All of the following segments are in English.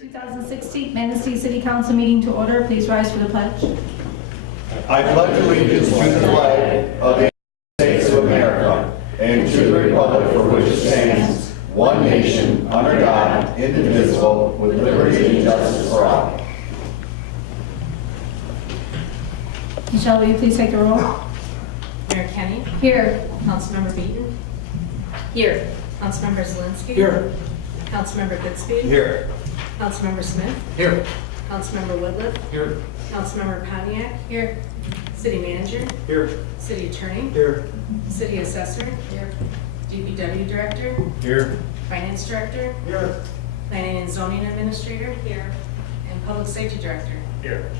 2016 Manistee City Council meeting to order. Please rise for the pledge. I pledge allegiance to the flag of the United States of America and to the republic for which it stands, one nation, under God, indivisible, with liberty and justice for all. Michelle, will you please take the roll? Mayor Kenny. Here. Councilmember Beaton. Here. Councilmember Zelinski. Here. Councilmember Goodspeed. Here. Councilmember Smith. Here. Councilmember Woodruff. Here. Councilmember Pontiac. Here. City Manager. Here. City Attorney. Here. City Assessor. Here. DPW Director. Here. Finance Director. Here. Planning and Zoning Administrator. Here. And Public Safety Director. Here.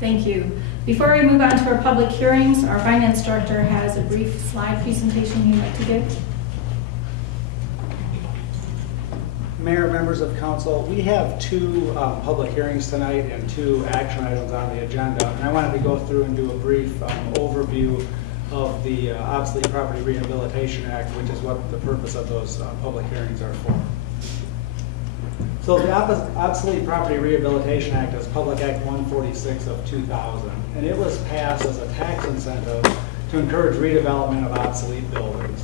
Thank you. Before we move on to our public hearings, our finance director has a brief slide presentation he'd like to give. Mayor, members of council, we have two public hearings tonight and two action items on the agenda. And I wanted to go through and do a brief overview of the Obsolete Property Rehabilitation Act, which is what the purpose of those public hearings are for. So the Obsolete Property Rehabilitation Act is Public Act 146 of 2000, and it was passed as a tax incentive to encourage redevelopment of obsolete buildings.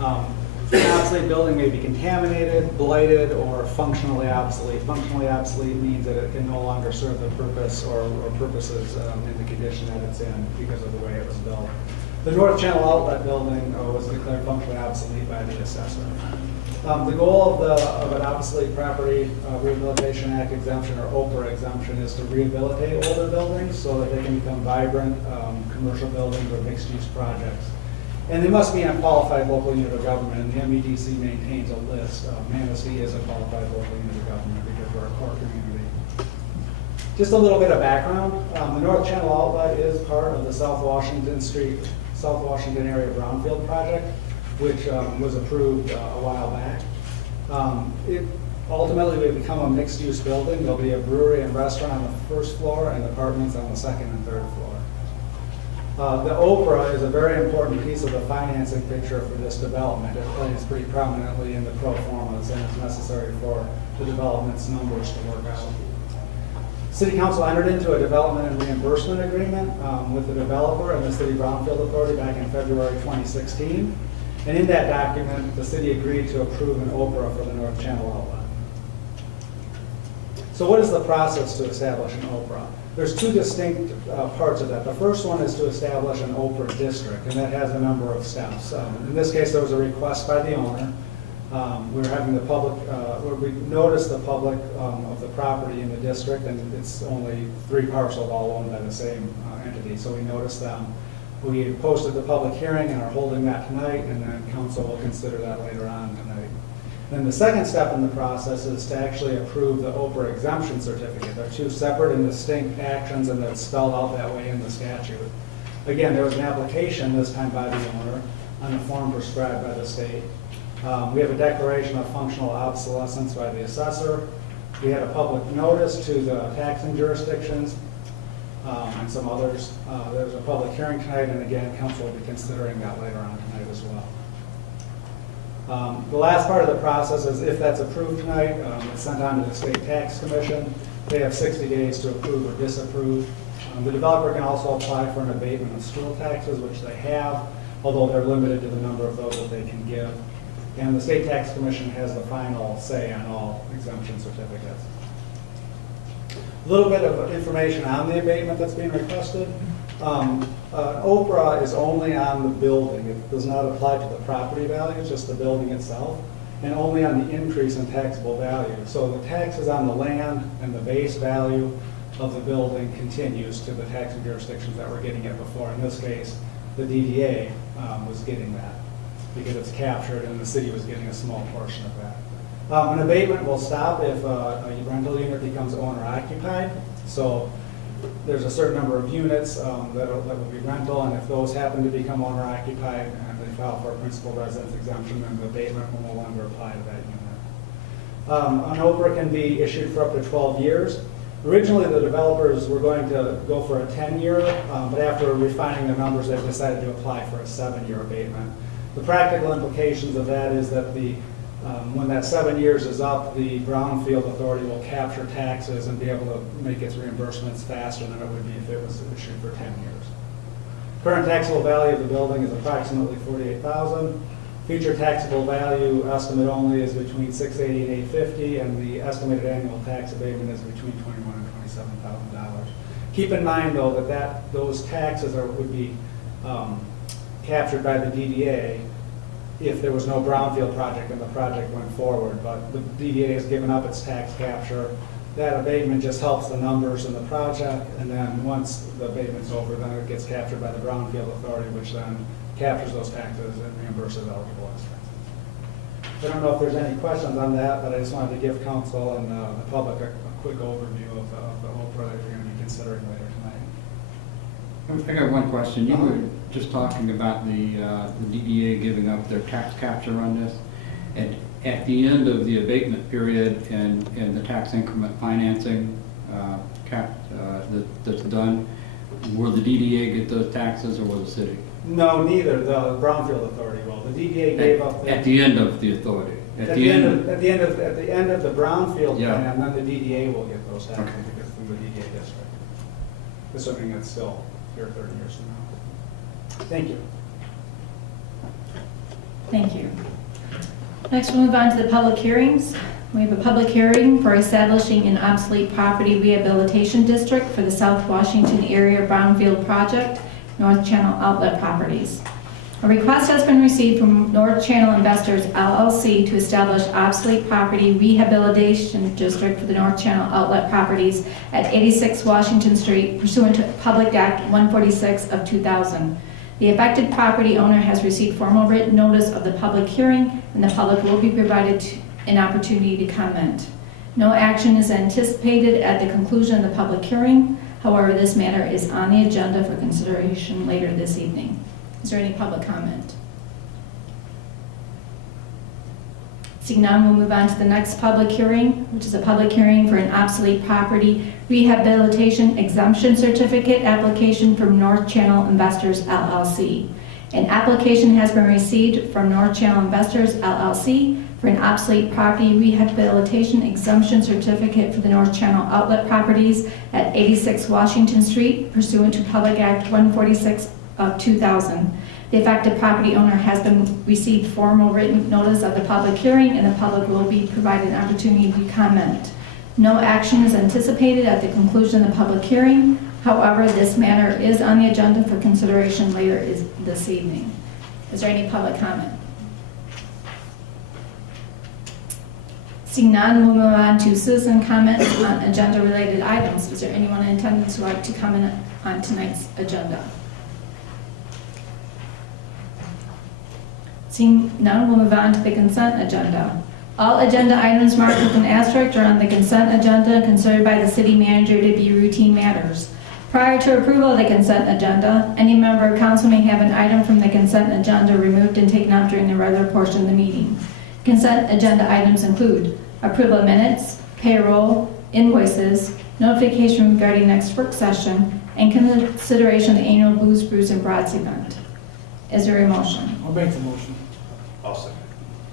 An obsolete building may be contaminated, blighted, or functionally obsolete. Functionally obsolete means that it can no longer serve the purpose or purposes in the condition that it's in because of the way it was built. The North Channel Outlet building was declared functionally obsolete by the assessor. The goal of an Obsolete Property Rehabilitation Act exemption, or OPRA exemption, is to rehabilitate older buildings so that they can become vibrant commercial buildings or mixed-use projects. And they must be in a qualified local unit of government, and the MEDC maintains a list. Manistee is a qualified local unit of government because we're a core community. Just a little bit of background. The North Channel Outlet is part of the South Washington area Brownfield project, which was approved a while back. It ultimately will become a mixed-use building. There'll be a brewery and restaurant on the first floor and apartments on the second and third floor. The OPRA is a very important piece of the financing picture for this development. It plays pretty prominently in the pro formas, and it's necessary for the development's numbers to work out. City Council entered into a development and reimbursement agreement with the developer and the City Brownfield Authority back in February 2016. And in that document, the city agreed to approve an OPRA for the North Channel Outlet. So what is the process to establish an OPRA? There's two distinct parts of that. The first one is to establish an OPRA district, and that has a number of steps. In this case, there was a request by the owner. We were having the public, we noticed the public of the property in the district, and it's only 3 parcels all owned by the same entity, so we noticed them. We posted the public hearing and are holding that tonight, and then council will consider that later on tonight. Then the second step in the process is to actually approve the OPRA exemption certificate. They're two separate and distinct actions, and that's spelled out that way in the statute. Again, there was an application this time by the owner on a form prescribed by the state. We have a declaration of functional obsolescence by the assessor. We had a public notice to the taxing jurisdictions and some others. There's a public hearing tonight, and again, council will be considering that later on tonight as well. The last part of the process is, if that's approved tonight, it's sent on to the State Tax Commission. They have 60 days to approve or disapprove. The developer can also apply for an abatement of school taxes, which they have, although they're limited to the number of those that they can give. And the State Tax Commission has the final say on all exemption certificates. A little bit of information on the abatement that's being requested. OPRA is only on the building. It does not apply to the property value, it's just the building itself, and only on the increase in taxable value. So the taxes on the land and the base value of the building continues to the taxing jurisdictions that were getting it before. In this case, the DDA was getting that because it's captured, and the city was getting a small portion of that. An abatement will stop if a rental unit becomes owner occupied. So there's a certain number of units that will be rental, and if those happen to become owner occupied and they file for a principal residence exemption, then the abatement will no longer apply to that unit. An OPRA can be issued for up to 12 years. Originally, the developers were going to go for a 10-year, but after refining the numbers, they've decided to apply for a 7-year abatement. The practical implications of that is that the When that 7 years is up, the Brownfield Authority will capture taxes and be able to make its reimbursements faster than it would be if it was issued for 10 years. Current taxable value of the building is approximately $48,000. Future taxable value estimate only is between $680,000 and $850,000, and the estimated annual tax abatement is between $21,000 and $27,000. Keep in mind, though, that those taxes would be captured by the DDA if there was no brownfield project and the project went forward. But the DDA has given up its tax capture. That abatement just helps the numbers in the project, and then once the abatement's over, then it gets captured by the Brownfield Authority, which then captures those taxes and reimburses eligible expenses. I don't know if there's any questions on that, but I just wanted to give council and the public a quick overview of the whole project we're going to be considering later tonight. I got one question. You were just talking about the DDA giving up their tax capture on this. And at the end of the abatement period and the tax increment financing that's done, will the DDA get those taxes or will the city? No, neither. The Brownfield Authority will. The DDA gave up At the end of the authority? at the end of the Brownfield Yeah. plan, then the DDA will get those taxes Okay. because it's through the DDA district. Assuming it's still here 30 years from now. Thank you. Thank you. Next, we'll move on to the public hearings. We have a public hearing for establishing an obsolete property rehabilitation district for the South Washington Area Brownfield Project, North Channel Outlet Properties. A request has been received from North Channel Investors LLC to establish obsolete property rehabilitation district for the North Channel Outlet Properties at 86 Washington Street pursuant to Public Act 146 of 2000. The affected property owner has received formal written notice of the public hearing, and the public will be provided an opportunity to comment. No action is anticipated at the conclusion of the public hearing. However, this matter is on the agenda for consideration later this evening. Is there any public comment? Seeing none, we'll move on to the next public hearing, which is a public hearing for an obsolete property rehabilitation exemption certificate application from North Channel Investors LLC. An application has been received from North Channel Investors LLC for an obsolete property rehabilitation exemption certificate for the North Channel Outlet Properties at 86 Washington Street pursuant to Public Act 146 of 2000. The affected property owner has received formal written notice of the public hearing, and the public will be provided an opportunity to comment. No action is anticipated at the conclusion of the public hearing. However, this matter is on the agenda for consideration later this evening. Is there any public comment? Seeing none, we'll move on to citizen comments on agenda-related items. Is there anyone in attendance who would like to comment on tonight's agenda? Seeing none, we'll move on to the consent agenda. All agenda items marked with an asterisk are on the consent agenda considered by the city manager to be routine matters. Prior to approval of the consent agenda, any member of council may have an item from the consent agenda removed and taken up during the regular portion of the meeting. Consent agenda items include approval of minutes, payroll, invoices, notification regarding next work session, and consideration of the annual Booze, Brews, and Brats event. Is there a motion? I'll make the motion. I'll second.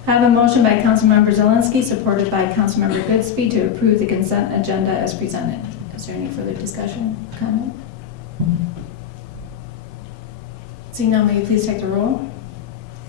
I have a motion by Councilmember Zelinski, supported by Councilmember Goodspeed, to approve the consent agenda as presented. Is there any further discussion, comment? Seeing none, will you please take the roll?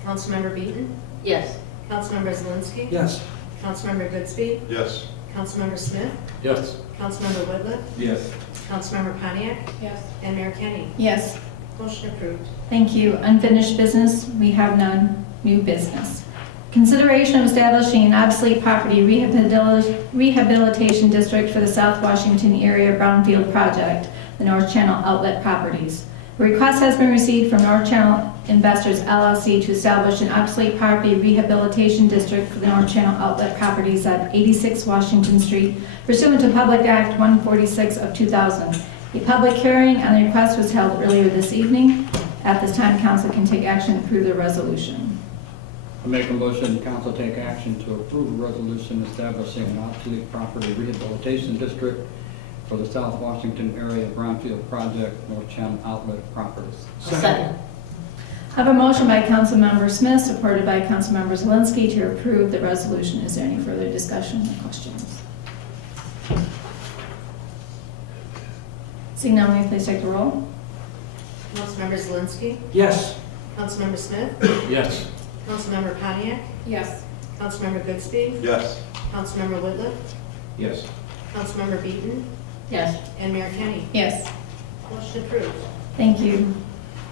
Councilmember Beaton? Yes. Councilmember Zelinski? Yes. Councilmember Goodspeed? Yes. Councilmember Smith? Yes. Councilmember Whitliff? Yes. Councilmember Pontiac? Yes. And Mayor Kenny. Yes. Motion approved. Thank you. Unfinished business, we have none. New business. Consideration of establishing an obsolete property rehabilitation district for the South Washington Area Brownfield Project, the North Channel Outlet Properties. A request has been received from North Channel Investors LLC to establish an obsolete property rehabilitation district for the North Channel Outlet Properties at 86 Washington Street pursuant to Public Act 146 of 2000. A public hearing on the request was held earlier this evening. At this time, council can take action to approve the resolution. I make a motion, council take action to approve a resolution establishing an obsolete property rehabilitation district for the South Washington Area Brownfield Project, North Channel Outlet Properties. Second. I have a motion by Councilmember Smith, supported by Councilmember Zelinski, to approve the resolution. Is there any further discussion or questions? Seeing none, will you please take the roll? Councilmember Zelinski, Yes. Councilmember Smith, Yes. Councilmember Pontiac, Yes. Councilmember Goodspeed, Yes. Councilmember Whitliff, Yes. Councilmember Beaton, Yes. and Mayor Kenny. Yes. Motion approved. Thank you.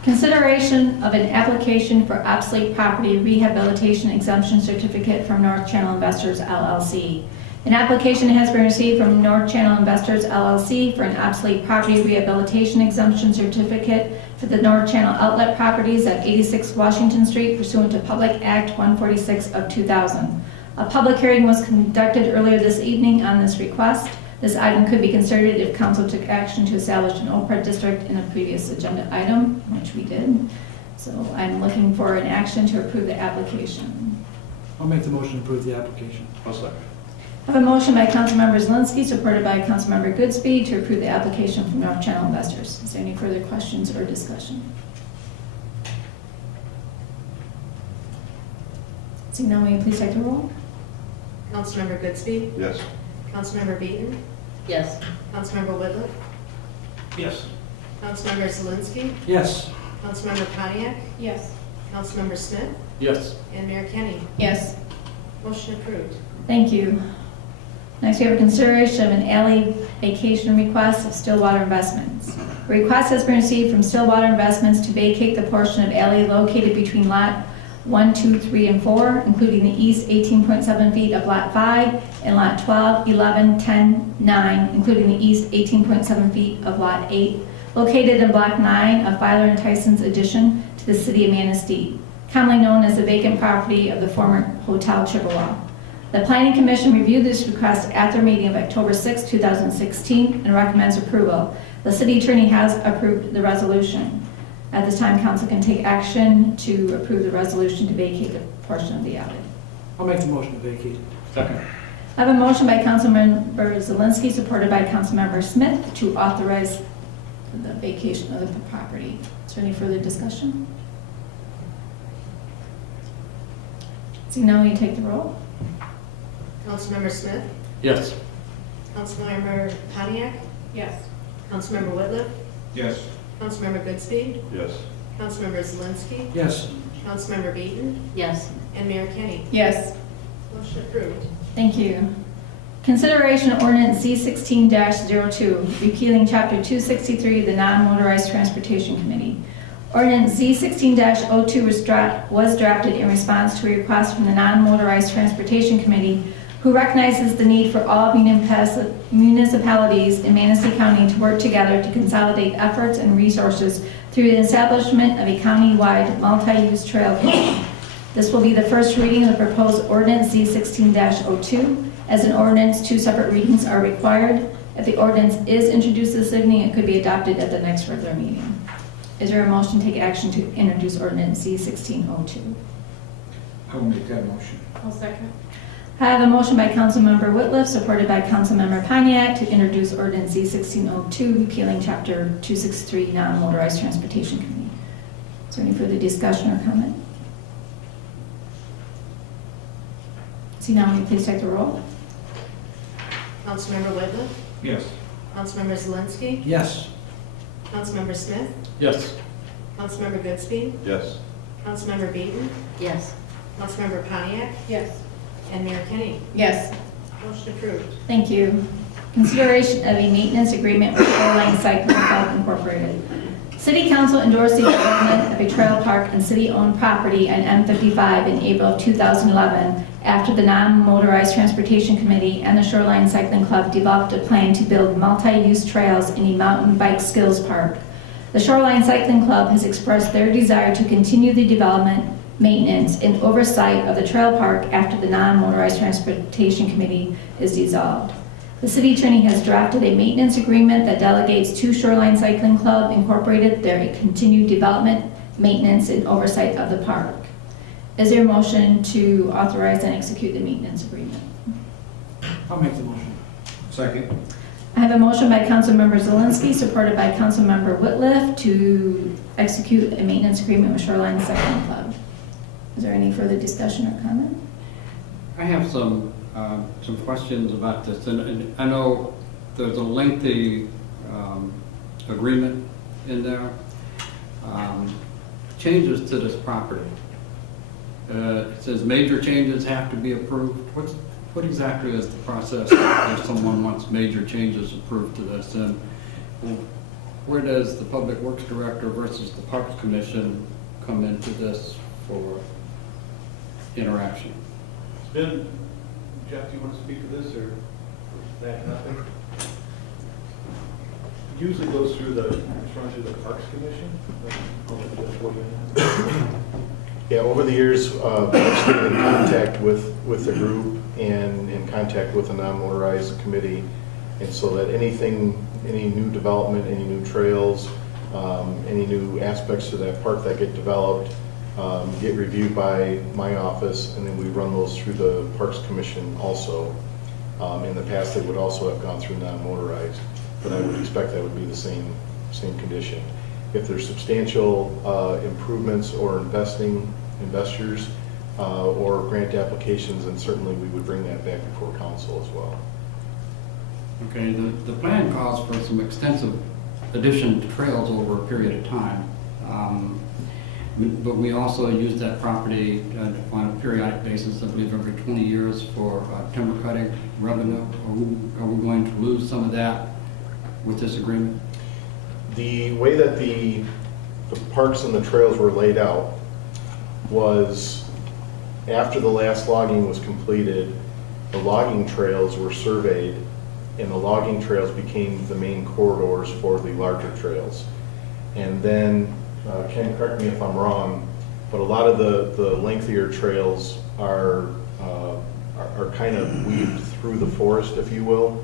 Consideration of an application for obsolete property rehabilitation exemption certificate from North Channel Investors LLC. An application has been received from North Channel Investors LLC for an obsolete property rehabilitation exemption certificate for the North Channel outlet properties at 86 Washington Street pursuant to Public Act 146 of 2000. A public hearing was conducted earlier this evening on this request. This item could be considered if council took action to establish an OPRED district in a previous agenda item, which we did. So I'm looking for an action to approve the application. I'll make the motion to approve the application. I'll second. I have a motion by Councilmember Zelinski, supported by Councilmember Goodspeed, to approve the application from North Channel Investors. Is there any further questions or discussion? Seeing none, will you please take the roll? Councilmember Goodspeed, Yes. Councilmember Beaton, yes, Councilmember Whitliff, Yes. Councilmember Zelinski, Yes. Councilmember Pontiac, Yes. Councilmember Smith, Yes. and Mayor Kenny. Yes. Motion approved. Thank you. Next, we have a consideration of an alley vacation request of Stillwater Investments. A request has been received from Stillwater Investments to vacate the portion of alley located between Lot 1, 2, 3, and 4, including the east 18.7 feet of Lot 5 and Lot 12, 11, 10, 9, including the east 18.7 feet of Lot 8, located in Block 9 of Filer and Tyson's addition to the city of Manistee, commonly known as the vacant property of the former Hotel Chippewa. The Planning Commission reviewed this request at their meeting of October 6, 2016, and recommends approval. The city attorney has approved the resolution. At this time, council can take action to approve the resolution to vacate the portion of the alley. I'll make the motion to vacate. Second. I have a motion by Councilmember Zelinski, supported by Councilmember Smith, to authorize the vacation of the property. Is there any further discussion? Seeing none, will you take the roll? Councilmember Smith, Yes. Councilmember Pontiac, Yes. Councilmember Whitliff, Yes. Councilmember Goodspeed, Yes. Councilmember Zelinski, Yes. Councilmember Beaton, yes, and Mayor Kenny. Yes. Motion approved. Thank you. Consideration of ordinance Z16-02, repealing Chapter 263 of the Non-Motorized Transportation Committee. Ordinance Z16-02 was drafted in response to a request from the Non-Motorized Transportation Committee, who recognizes the need for all municipalities in Manistee County to work together to consolidate efforts and resources through the establishment of a county-wide multi-use trail plan. This will be the first reading of the proposed ordinance Z16-02. As an ordinance, 2 separate readings are required. If the ordinance is introduced this evening, it could be adopted at the next regular meeting. Is there a motion to take action to introduce ordinance Z16-02? I will make that motion. I'll second. I have a motion by Councilmember Whitliff, supported by Councilmember Pontiac, to introduce ordinance Z16-02, repealing Chapter 263, Non-Motorized Transportation Committee. Is there any further discussion or comment? See now, will you please take the roll? Councilmember Whitliff, Yes. Councilmember Zelinski, Yes. Councilmember Smith, Yes. Councilmember Goodspeed, Yes. Councilmember Beaton, yes, Councilmember Pontiac, Yes. and Mayor Kenny. Yes. Motion approved. Thank you. Consideration of a maintenance agreement with Shoreline Cycling Club Incorporated. City Council endorsed the development of a trail park and city-owned property on M55 in April of 2011 after the Non-Motorized Transportation Committee and the Shoreline Cycling Club developed a plan to build multi-use trails in a mountain bike skills park. The Shoreline Cycling Club has expressed their desire to continue the development, maintenance, and oversight of the trail park after the Non-Motorized Transportation Committee is dissolved. The city attorney has drafted a maintenance agreement that delegates to Shoreline Cycling Club Incorporated their continued development, maintenance, and oversight of the park. Is there a motion to authorize and execute the maintenance agreement? I'll make the motion. Second. I I have a motion by Councilmember Zelinski, supported by Councilmember Whitliff, to execute a maintenance agreement with Shoreline Cycling Club. Is there any further discussion or comment? I have some questions about this, and I know there's a lengthy agreement in there. Changes to this property. It says major changes have to be approved. What exactly is the process if someone wants major changes approved to this? And where does the Public Works Director versus the Parks Commission come into this for interaction? Ben, Jeff, do you want to speak to this or back nothing? It usually goes through the Parks Commission. Yeah, over the years, I've been in contact with the group and in contact with the non-motorized committee. And so that any new development, any new trails, any new aspects to that park that get developed, get reviewed by my office, and then we run those through the Parks Commission also. In the past, they would also have gone through non-motorized, but I would expect that would be the same condition. If there's substantial improvements or investors or grant applications, then certainly we would bring that back before council as well. Okay, the plan calls for some extensive addition to trails over a period of time. But we also use that property on a periodic basis, I believe every 20 years, for timber cutting revenue. Are we going to lose some of that with this agreement? The way that the parks and the trails were laid out was after the last logging was completed, the logging trails were surveyed and the logging trails became the main corridors for the larger trails. And then, Ken, correct me if I'm wrong, but a lot of the lengthier trails are kind of weaved through the forest, if you will.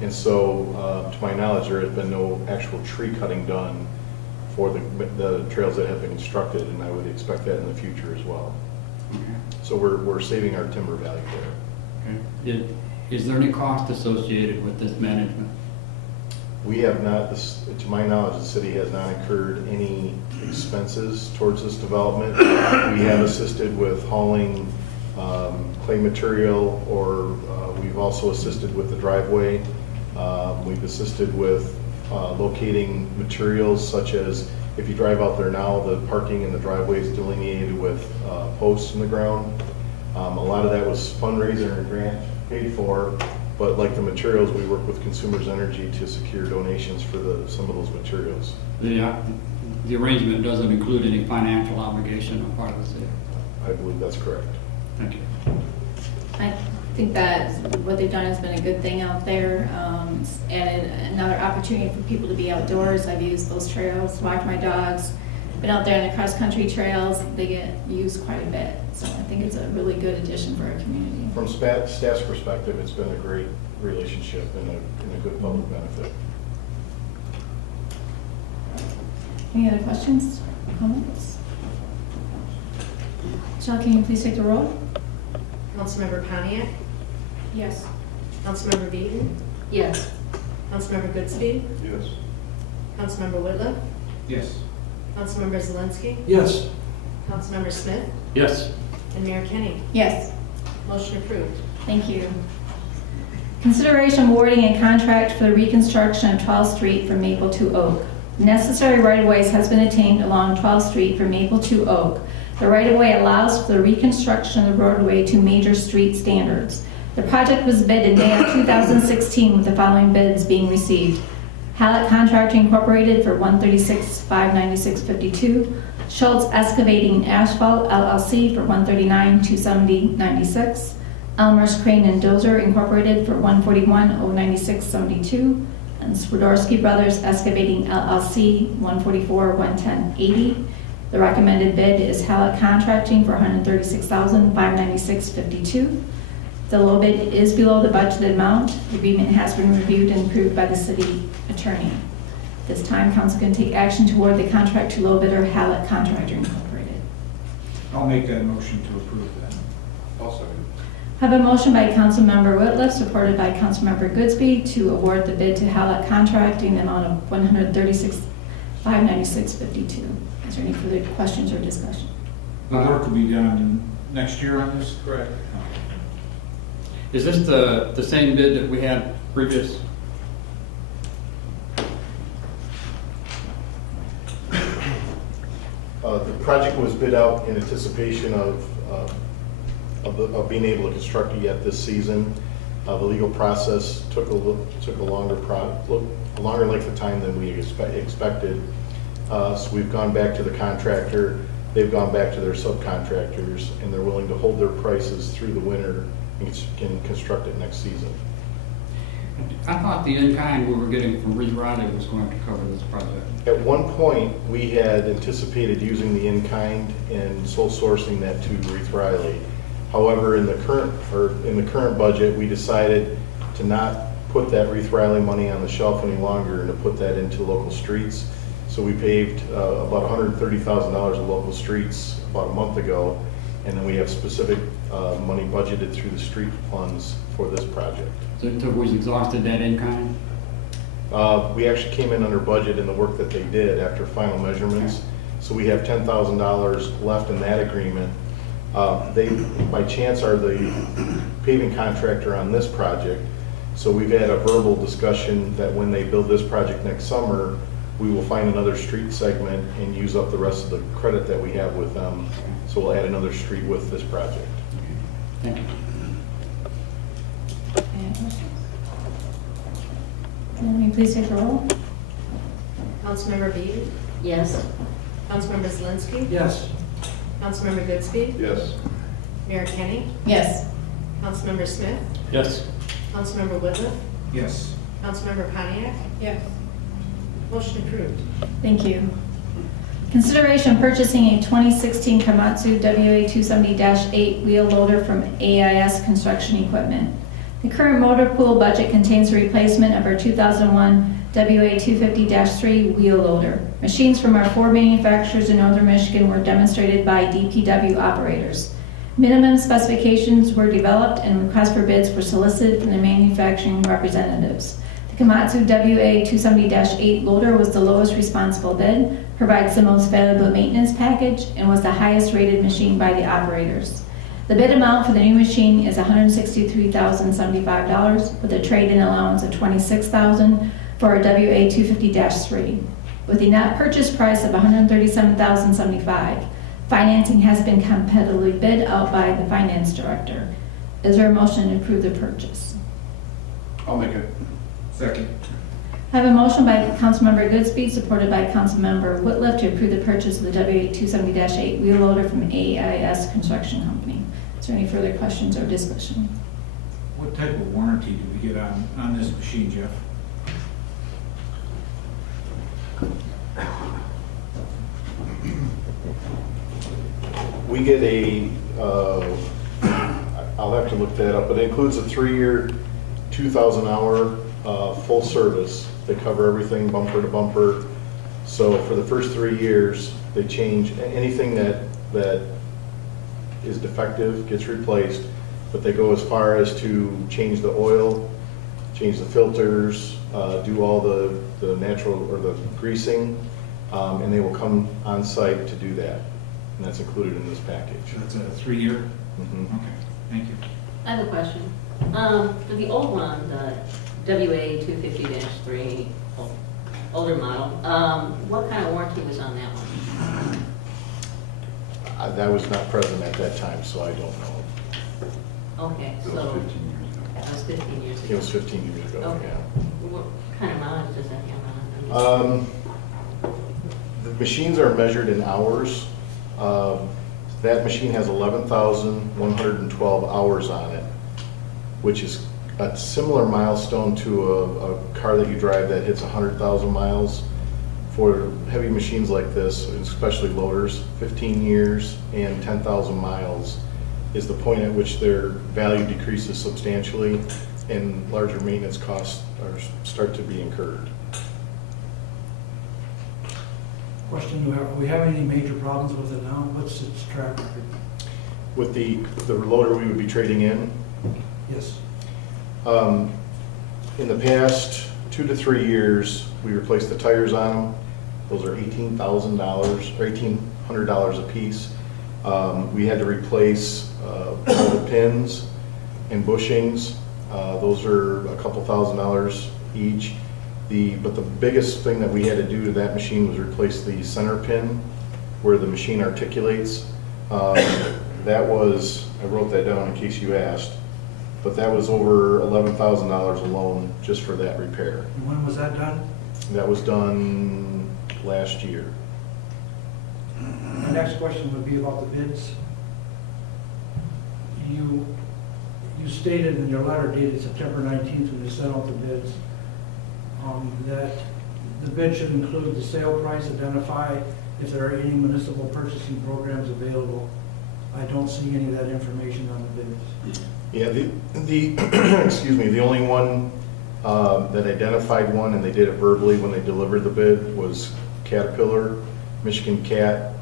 And so, to my knowledge, there has been no actual tree cutting done for the trails that have been constructed, and I would expect that in the future as well. Okay. So we're saving our timber value there. Okay. Is there any cost associated with this management? We have not, to my knowledge, the city has not incurred any expenses towards this development. We have assisted with hauling clay material, or we've also assisted with the driveway. We've assisted with locating materials such as, if you drive out there now, the parking in the driveway is delineated with posts in the ground. A lot of that was fundraiser and grant paid for, but like the materials, we work with Consumers Energy to secure donations for some of those materials. The arrangement doesn't include any financial obligation on part of the city? I believe that's correct. Thank you. I think that what they've done has been a good thing out there. It's added another opportunity for people to be outdoors. I've used those trails, walked my dogs, been out there in the cross-country trails. They get used quite a bit. So I think it's a really good addition for our community. From staff's perspective, it's been a great relationship and a good public benefit. Any other questions, comments? Michelle, can you please take the roll? Councilmember Pontiac, Yes. Councilmember Beaton, Yes. Councilmember Goodspeed, Yes. Councilmember Whitliff, Yes. Councilmember Zelinski, Yes. Councilmember Smith, Yes. and Mayor Kenny. Yes. Motion approved. Thank you. Consideration awarding a contract for the reconstruction of 12th Street from Maple to Oak. Necessary right-of-ways has been attained along 12th Street from Maple to Oak. The right-of-way allows for the reconstruction of the roadway to major street standards. The project was bid in May of 2016 with the following bids being received. Hallett Contracting Incorporated for $136,596.52. Schultz Excavating and Asphalt LLC for $139,270.96. Elmer's Crane and Dozer Incorporated for $141,096.72. And Swiderski Brothers Excavating LLC, $144,110.80. The recommended bid is Hallett Contracting for $136,596.52. The low bid is below the budgeted amount. The agreement has been reviewed and approved by the city attorney. This time, council can take action to award the contract to low bidder Hallett Contractor Incorporated. I'll make that motion to approve that. I'll second. Have a motion by Councilmember Whitliff, supported by Councilmember Goodsby, to award the bid to Hallett Contracting in the amount of $136,596.52. Is there any further questions or discussion? The work will be done next year on this? Correct. Is this the same bid that we had previous? The project was bid out in anticipation of being able to construct it yet this season. The legal process took a longer length of time than we expected. So we've gone back to the contractor, they've gone back to their subcontractors, and they're willing to hold their prices through the winter and can construct it next season. I thought the in-kind we were getting from Reed Riley was going to cover this project. At one point, we had anticipated using the in-kind and sole sourcing that to Reed Riley. However, in the current budget, we decided to not put that Reed Riley money on the shelf any longer and to put that into local streets. So we paved about $130,000 of local streets about a month ago, and then we have specific money budgeted through the street funds for this project. So we've exhausted that in-kind? We actually came in under budget in the work that they did after final measurements. So we have $10,000 left in that agreement. They, by chance, are the paving contractor on this project. So we've had a verbal discussion that when they build this project next summer, we will find another street segment and use up the rest of the credit that we have with them. So we'll add another street with this project. Thank you. Any questions? Can you please take the roll? Councilmember Beebe? Yes. Councilmember Zelinski? Yes. Councilmember Goodsby? Yes. Mayor Kenny? Yes. Councilmember Smith? Yes. Councilmember Whitliff? Yes. Councilmember Pontiac? Yes. Motion approved. Thank you. Consideration purchasing a 2016 Komatsu WA270-8 wheel loader from AIS Construction Equipment. The current motor pool budget contains the replacement of our 2001 WA250-3 wheel loader. Machines from our 4 manufacturers in northern Michigan were demonstrated by DPW operators. Minimum specifications were developed and requests for bids were solicited from the manufacturing representatives. The Komatsu WA270-8 loader was the lowest responsible bid, provides the most valuable maintenance package, and was the highest rated machine by the operators. The bid amount for the new machine is $163,075 with a trade-in allowance of $26,000 for our WA250-3. With the net purchase price of $137,075, financing has been competitively bid out by the finance director. Is there a motion to approve the purchase? I'll make it. Second. I have a motion by Councilmember Goodspeed, supported by Councilmember Whitliff, to approve the purchase of the WA270-8 wheel loader from AIS Construction Company. Is there any further questions or discussion? What type of warranty do we get on this machine, Jeff? We get I'll have to look that up, but it includes a 3-year, 2,000-hour full service. They cover everything bumper to bumper. So for the first 3 years, they change anything that is defective gets replaced, but they go as far as to change the oil, change the filters, do all the natural or the greasing, and they will come on site to do that. And that's included in this package. That's a 3-year? Mhm. Okay, thank you. I have a question. For the old one, the WA250-3, older model, what kind of warranty was on that one? That was not present at that time, so I don't know. Okay, so. That was 15 years ago. It was 15 years ago, Okay. yeah. What kind of mileage does that have on it? The machines are measured in hours. That machine has 11,112 hours on it, which is a similar milestone to a car that you drive that hits 100,000 miles. For heavy machines like this, especially loaders, 15 years and 10,000 miles is the point at which their value decreases substantially and larger maintenance costs start to be incurred. Question, do we have any major problems with it now? What's its track record? With the loader we would be trading in, Yes. In the past 2 to 3 years, we replaced the tires on them. Those are $18,000 or $1,800 a piece. We had to replace all the pins and bushings. Those are a couple $1,000s each. But the biggest thing that we had to do to that machine was replace the center pin where the machine articulates. That was, I wrote that down in case you asked, but that was over $11,000 alone just for that repair. And when was that done? That was done last year. My next question would be about the bids. You stated in your letter dated September 19th when you sent out the bids, that the bid should include the sale price, identify if there are any municipal purchasing programs available. I don't see any of that information on the bids. Yeah, the excuse me, the only one that identified one, and they did it verbally when they delivered the bid, was Caterpillar. Michigan Cat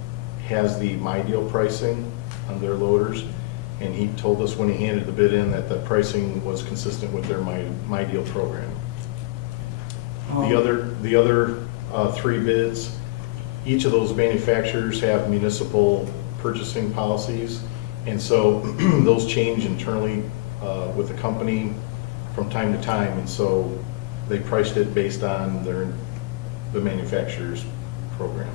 has the My Deal pricing on their loaders, and he told us when he handed the bid in that the pricing was consistent with their My Deal program. The other 3 bids, each of those manufacturers have municipal purchasing policies, and so those change internally with the company from time to time, and so they priced it based on the manufacturer's program.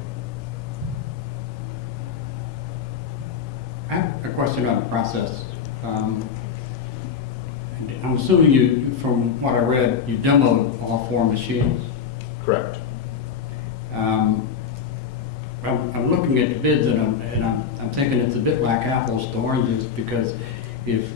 I have a question on the process. I'm assuming you, from what I read, you demoed all 4 machines. Correct. I'm looking at the bids and I'm thinking it's a bit like apples to oranges, because if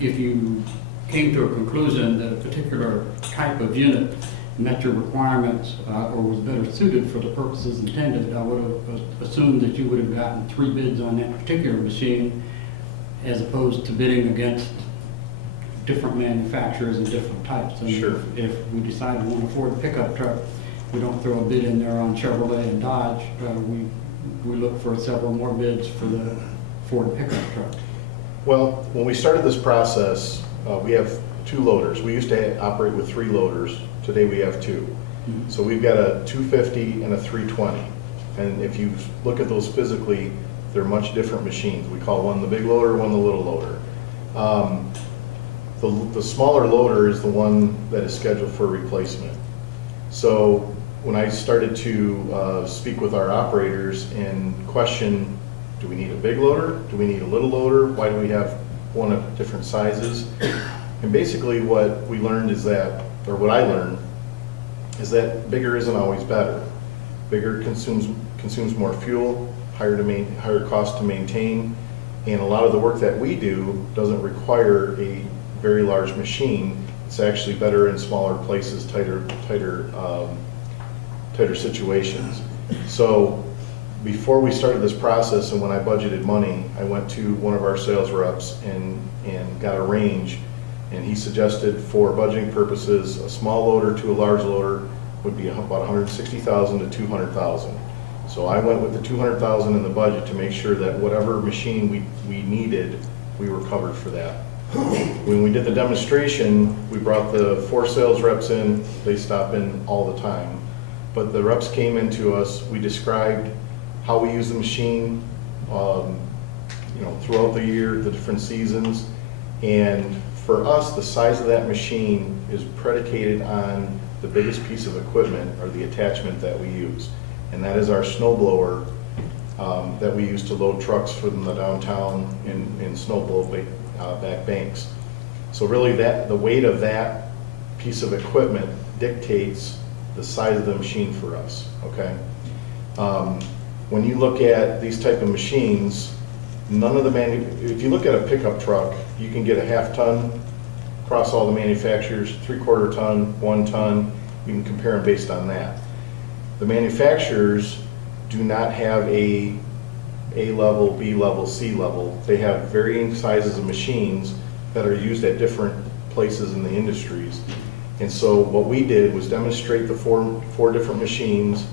you came to a conclusion that a particular type of unit met your requirements or was better suited for the purposes intended, I would have assumed that you would have gotten 3 bids on that particular machine as opposed to bidding against different manufacturers and different types. And Sure. If we decide we want a Ford pickup truck, we don't throw a bid in there on Chevrolet and Dodge. We look for several more bids for the Ford pickup truck. Well, when we started this process, we have 2 loaders. We used to operate with 3 loaders. Today we have 2. So we've got a 250 and a 320. And if you look at those physically, they're much different machines. We call one the big loader, one the little loader. The smaller loader is the one that is scheduled for replacement. So when I started to speak with our operators and question, do we need a big loader? Do we need a little loader? Why do we have one of different sizes? And basically what we learned is that, or what I learned, is that bigger isn't always better. Bigger consumes more fuel, higher cost to maintain, and a lot of the work that we do doesn't require a very large machine. It's actually better in smaller places, tighter situations. So before we started this process, and when I budgeted money, I went to one of our sales reps and got a range, and he suggested for budgeting purposes, a small loader to a large loader would be about $160,000 to $200,000. So I went with the $200,000 in the budget to make sure that whatever machine we needed, we were covered for that. When we did the demonstration, we brought the 4 sales reps in. They stop in all the time. But the reps came into us, we described how we use the machine, throughout the year, the different seasons. And for us, the size of that machine is predicated on the biggest piece of equipment or the attachment that we use. And that is our snow blower that we use to load trucks from the downtown in snow blow back banks. So really the weight of that piece of equipment dictates the size of the machine for us, okay? When you look at these type of machines, if you look at a pickup truck, you can get a 1/2 ton across all the manufacturers, 3/4 ton, 1 ton, you can compare them based on that. The manufacturers do not have A level, B level, C level. They have varying sizes of machines that are used at different places in the industries. And so what we did was demonstrate the four different machines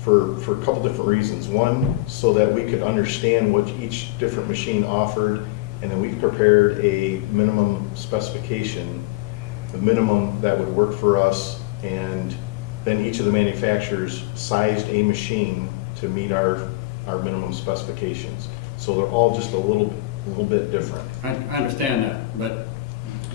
for a couple different reasons. One, so that we could understand what each different machine offered and then we prepared a minimum specification, the minimum that would work for us, and then each of the manufacturers sized a machine to meet our minimum specifications. So they're all just a little bit different. I understand that, but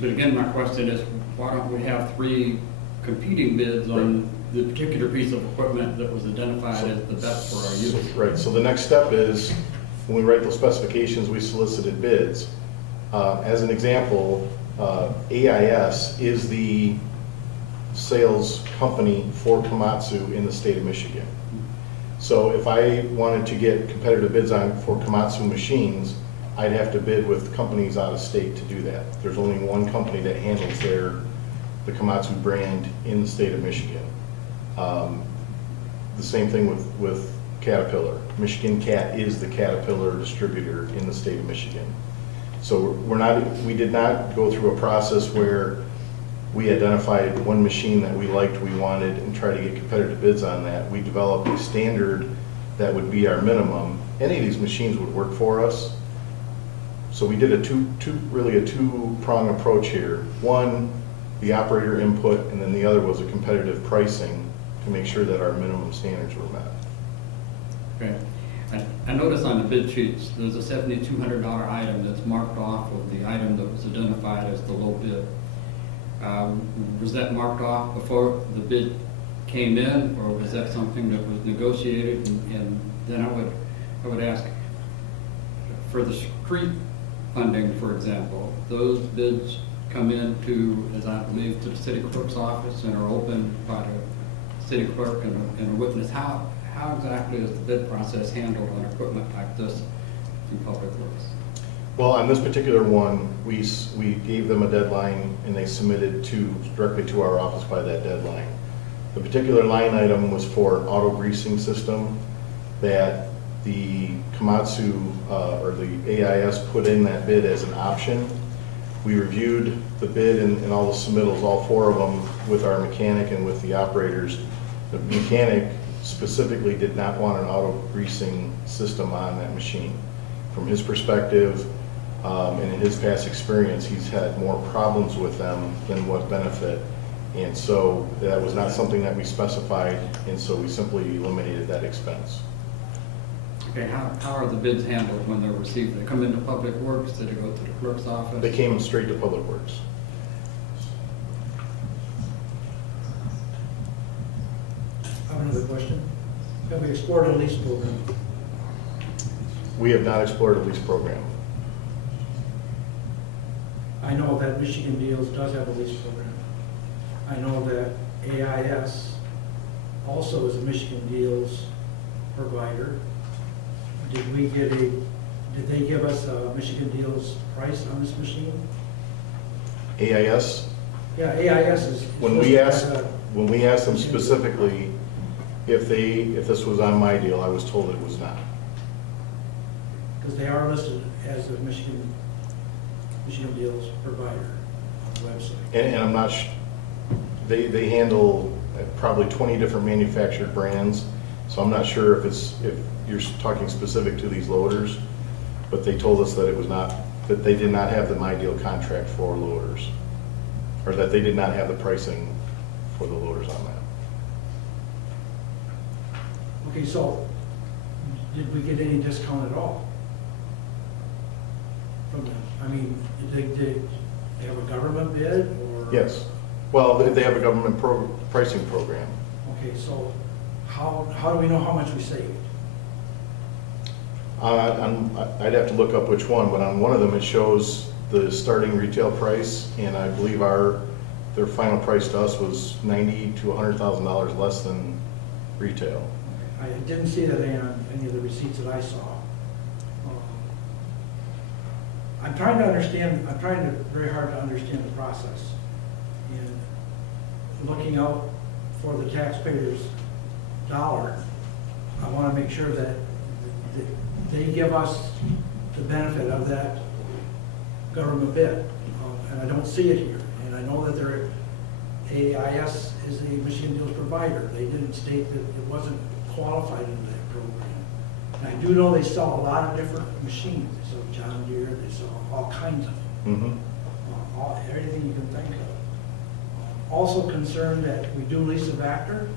again, my question is, why don't we have 3 competing bids on the particular piece of equipment that was identified as the best for our use? Right, so the next step is, when we write those specifications, we solicited bids. As an example, AIS is the sales company for Komatsu in the state of Michigan. So if I wanted to get competitive bids for Komatsu machines, I'd have to bid with companies out of state to do that. There's only one company that handles the Komatsu brand in the state of Michigan. The same thing with Caterpillar. Michigan Cat is the Caterpillar distributor in the state of Michigan. So we did not go through a process where we identified one machine that we liked, we wanted, and try to get competitive bids on that. We developed a standard that would be our minimum. Any of these machines would work for us. So we did really a two-prong approach here. One, the operator input, and then the other was a competitive pricing to make sure that our minimum standards were met. Okay. I noticed on the bid sheets, there's a $7,200 item that's marked off of the item that was identified as the low bid. Was that marked off before the bid came in, or was that something that was negotiated? And then I would ask, for the street funding, for example, those bids come into, as I believe, to the city clerk's office and are opened by the city clerk and a witness. How exactly is the bid process handled on equipment like this in public works? Well, on this particular one, we gave them a deadline and they submitted directly to our office by that deadline. The particular line item was for an auto greasing system that the Komatsu or the AIS put in that bid as an option. We reviewed the bid and all the submittals, all 4 of them, with our mechanic and with the operators. The mechanic specifically did not want an auto greasing system on that machine. From his perspective, and in his past experience, he's had more problems with them than what benefit. And so that was not something that we specified, and so we simply eliminated that expense. Okay, how are the bids handled when they're received? They come into Public Works, did they go to the clerk's office? They came straight to Public Works. I have another question. Have we explored a lease program? We have not explored a lease program. I know that Michigan Deals does have a lease program. I know that AIS also is a Michigan Deals provider. Did they give us a Michigan Deals price on this machine? AIS, Yeah, AIS is. when we asked them specifically if this was on my deal, I was told it was not. Because they are listed as a Michigan Deals provider on the website. And I'm not, they handle probably 20 different manufactured brands, so I'm not sure if you're talking specific to these loaders, but they told us that it was not, that they did not have the My Deal contract for loaders, or that they did not have the pricing for the loaders on that. Okay, so did we get any discount at all from them? I mean, did they have a government bid or? Yes. Well, they have a government pricing program. Okay, so how do we know how much we saved? I'd have to look up which one, but on one of them it shows the starting retail price, and I believe their final price to us was $90,000 to $100,000 less than retail. I didn't see that on any of the receipts that I saw. I'm trying very hard to understand the process. And looking out for the taxpayer's dollar, I want to make sure that they give us the benefit of that government bid. And I don't see it here. And I know that AIS is a Michigan Deals provider. They didn't state that it wasn't qualified in that program. And I do know they sell a lot of different machines. They sell John Deere, they sell all kinds of them. Everything you can think of. Also concerned that we do lease a Vector,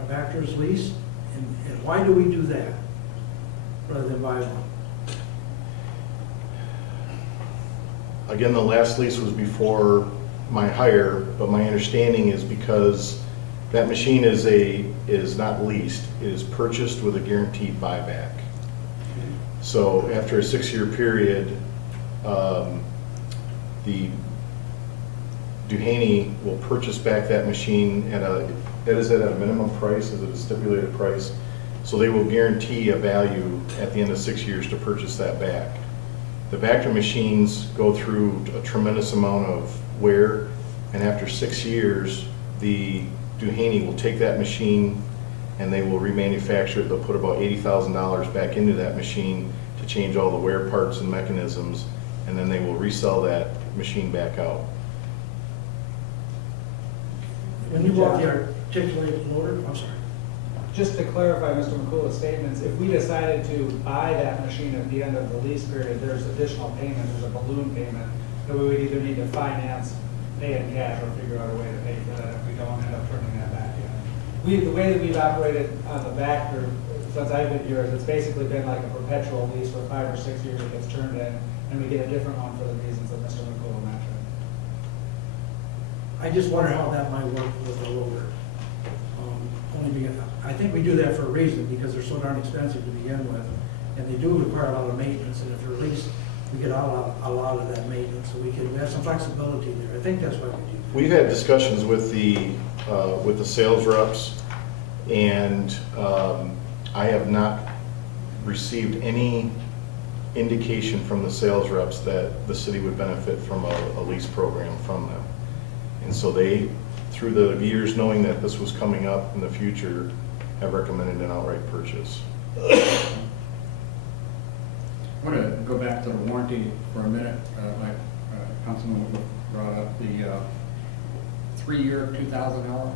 a Vector's lease, and why do we do that rather than buy one? Again, the last lease was before my hire, but my understanding is because that machine is not leased, it is purchased with a guaranteed buyback. So after a 6-year period, the Duhaney will purchase back that machine is it at a minimum price? Is it a stipulated price? So they will guarantee a value at the end of 6 years to purchase that back. The Vector machines go through a tremendous amount of wear, and after 6 years, the Duhaney will take that machine and they will remanufacture it. They'll put about $80,000 back into that machine to change all the wear parts and mechanisms, and then they will resell that machine back out. When you bought the articulated loader, I'm sorry. Just to clarify Mr. McCullough's statements, if we decided to buy that machine at the end of the lease period, there's additional payment, there's a balloon payment that we would either need to finance, pay in cash, or figure out a way to pay for that if we don't end up turning that back in. The way that we've operated on the Vector since I've been here, it's basically been like a perpetual lease for 5 or 6 years. It gets turned in, and we get a different one for the reasons that Mr. McCullough mentioned. I just wonder how that might work with a loader. Only because, I think we do that for a reason, because they're so darn expensive to begin with, and they do require a lot of maintenance, and if they're leased, we get a lot of that maintenance, so we have some flexibility there. I think that's why we do that. We've had discussions with the sales reps, and I have not received any indication from the sales reps that the city would benefit from a lease program from them. And so they, through the years knowing that this was coming up in the future, have recommended an outright purchase. I want to go back to the warranty for a minute, like Councilman brought up the 3-year, 2,000 hour.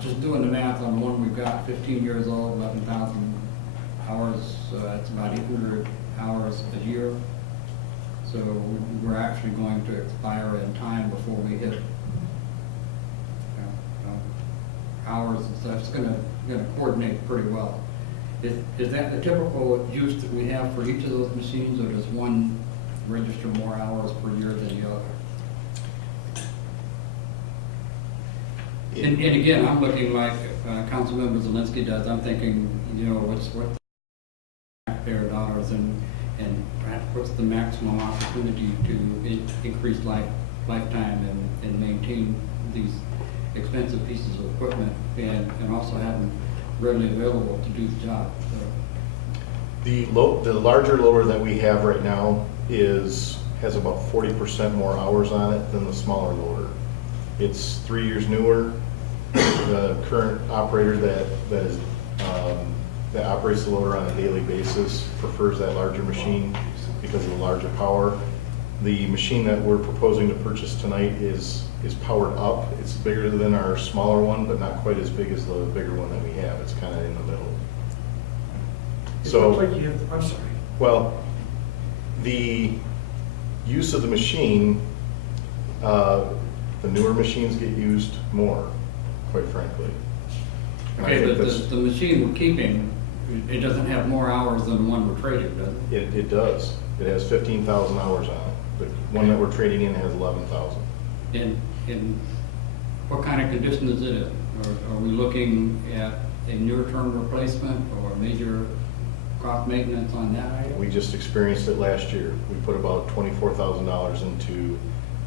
Just doing the math on one we've got, 15 years old, 11,000 hours, it's about 800 hours a year. So we're actually going to expire in time before we hit hours and stuff. It's going to coordinate pretty well. Is that the typical use that we have for each of those machines, or does one register more hours per year than the other? And again, I'm looking like Councilmember Zelinski does. I'm thinking, what the taxpayer dollars and perhaps what's the maximum opportunity to increase lifetime and maintain these expensive pieces of equipment and also have them readily available to do the job. The larger loader that we have right now has about 40% more hours on it than the smaller loader. It's 3 years newer. The current operator that operates the loader on a daily basis prefers that larger machine because of the larger power. The machine that we're proposing to purchase tonight is powered up. It's bigger than our smaller one, but not quite as big as the bigger one that we have. It's kind of in the middle. It looks like you have, I'm sorry. Well, the use of the machine, the newer machines get used more, quite frankly. And I Okay, think but that's- the machine we're keeping, it doesn't have more hours than the one we're trading, does it? It does. It has 15,000 hours on it. The one that we're trading in has 11,000. And what kind of condition is it in? Are we looking at a near-term replacement or major cost maintenance on that item? We just experienced it last year. We put about $24,000 into